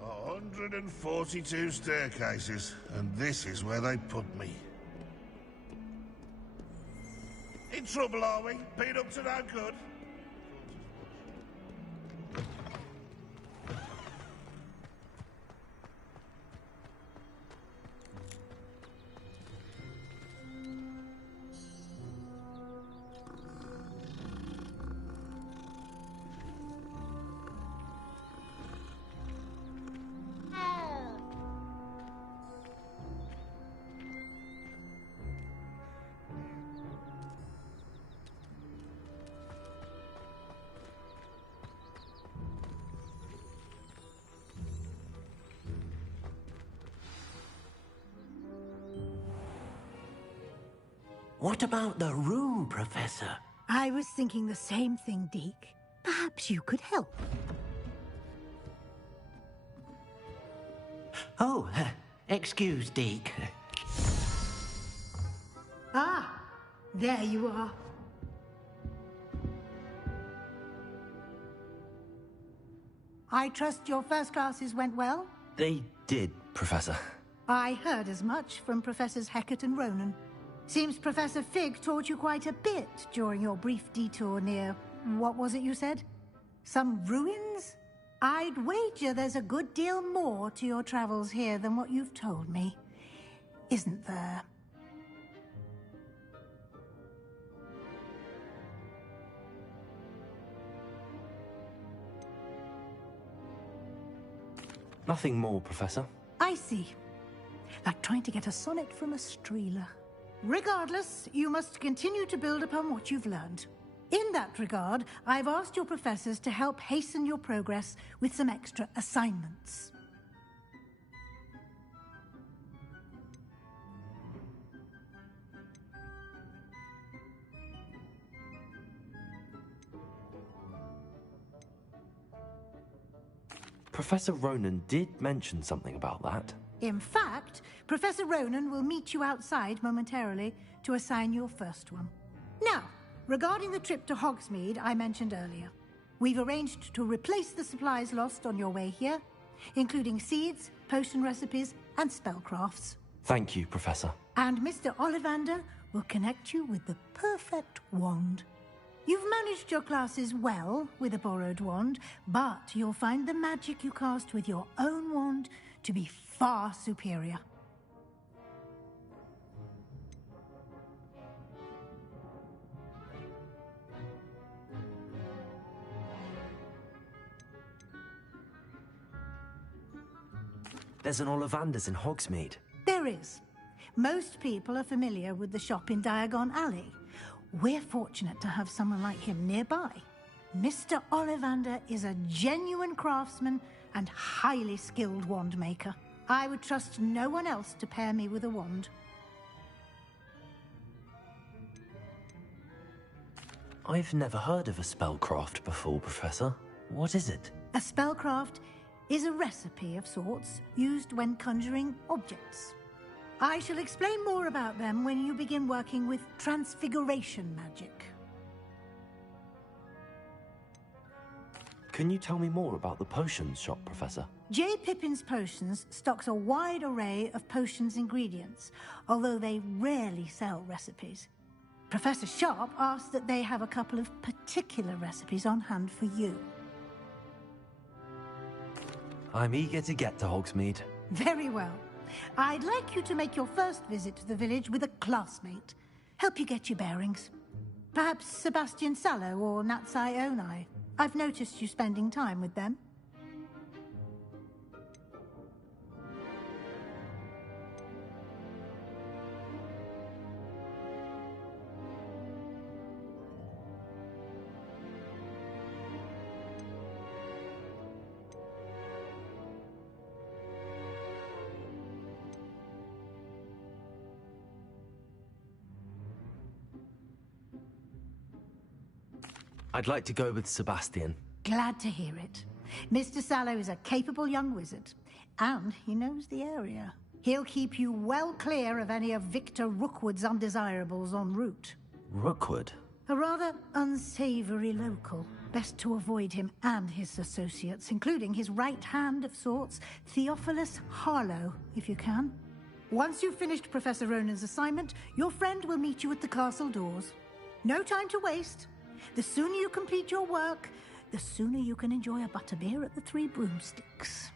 142 staircases, and this is where they put me. In trouble, are we? Been up to no good? What about the room, Professor? I was thinking the same thing, Deke. Perhaps you could help. Oh, excuse, Deke. Ah, there you are. I trust your first classes went well? They did, Professor. I heard as much from Professors Hecat and Ronan. Seems Professor Fig taught you quite a bit during your brief detour near... what was it you said? Some ruins? I'd wager there's a good deal more to your travels here than what you've told me. Isn't there? Nothing more, Professor. I see. Like trying to get a sonnet from a streeler. Regardless, you must continue to build upon what you've learned. In that regard, I've asked your professors to help hasten your progress with some extra assignments. Professor Ronan did mention something about that. In fact, Professor Ronan will meet you outside momentarily to assign your first one. Now, regarding the trip to Hogsmeade I mentioned earlier, we've arranged to replace the supplies lost on your way here, including seeds, potion recipes, and spellcrafts. Thank you, Professor. And Mr. Ollivander will connect you with the perfect wand. You've managed your classes well with a borrowed wand, but you'll find the magic you cast with your own wand to be far superior. There's an Ollivander's in Hogsmeade. There is. Most people are familiar with the shop in Diagon Alley. We're fortunate to have someone like him nearby. Mr. Ollivander is a genuine craftsman and highly skilled wand maker. I would trust no one else to pair me with a wand. I've never heard of a spellcraft before, Professor. What is it? A spellcraft is a recipe of sorts used when conjuring objects. I shall explain more about them when you begin working with transfiguration magic. Can you tell me more about the potions shop, Professor? J. Pippin's Potions stocks a wide array of potions ingredients, although they rarely sell recipes. Professor Sharp asks that they have a couple of particular recipes on hand for you. I'm eager to get to Hogsmeade. Very well. I'd like you to make your first visit to the village with a classmate. Help you get your bearings. Perhaps Sebastian Sallow or Natsai Onai. I've noticed you spending time with them. I'd like to go with Sebastian. Glad to hear it. Mr. Sallow is a capable young wizard, and he knows the area. He'll keep you well clear of any of Victor Rookwood's undesirables en route. Rookwood? A rather unsavory local. Best to avoid him and his associates, including his right hand of sorts, Theophilus Harlow, if you can. Once you've finished Professor Ronan's assignment, your friend will meet you at the castle doors. No time to waste. The sooner you complete your work, the sooner you can enjoy a butterbeer at the Three Broomsticks.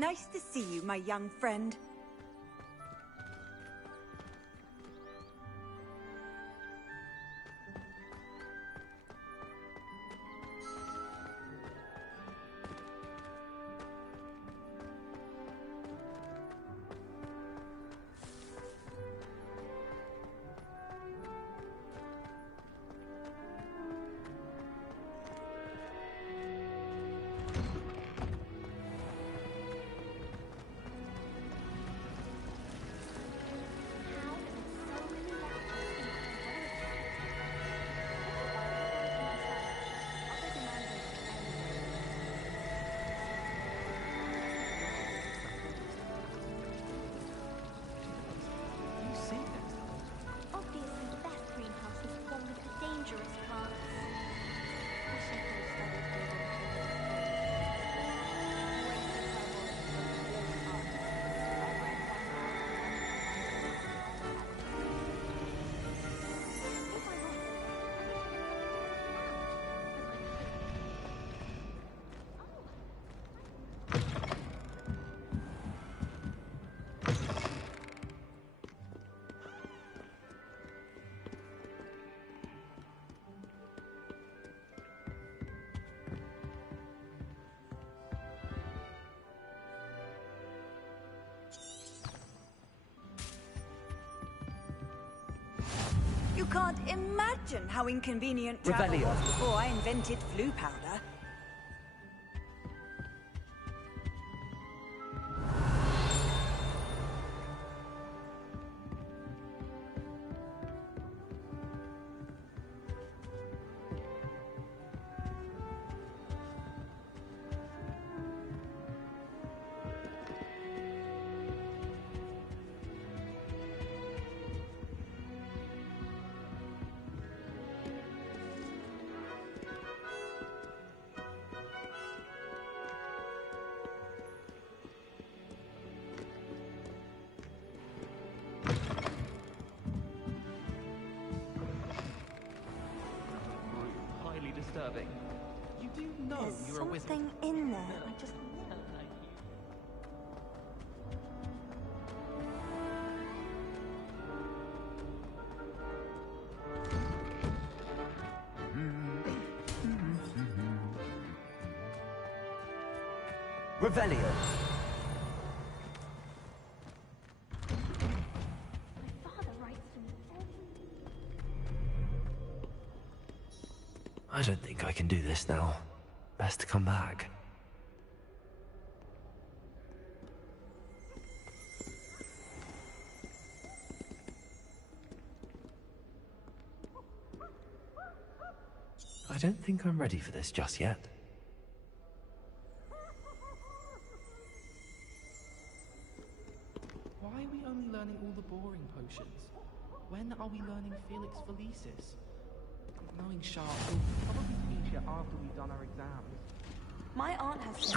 Nice to see you, my young friend. Obviously, the best greenhouse is one with the dangerous plants. Wish I could have studied You can't imagine how inconvenient travel Revelio. was before I invented flu powder. Highly disturbing. You do know There's you're a wizard. something in there. I just... Revelio. Father writes to me I don't think I can do this now. Best to come back. I don't think I'm ready for this just yet. Why are we only learning all the boring potions? When are we learning Felix Felicis? Knowing Sharp will probably feature after we've done our exams. My aunt has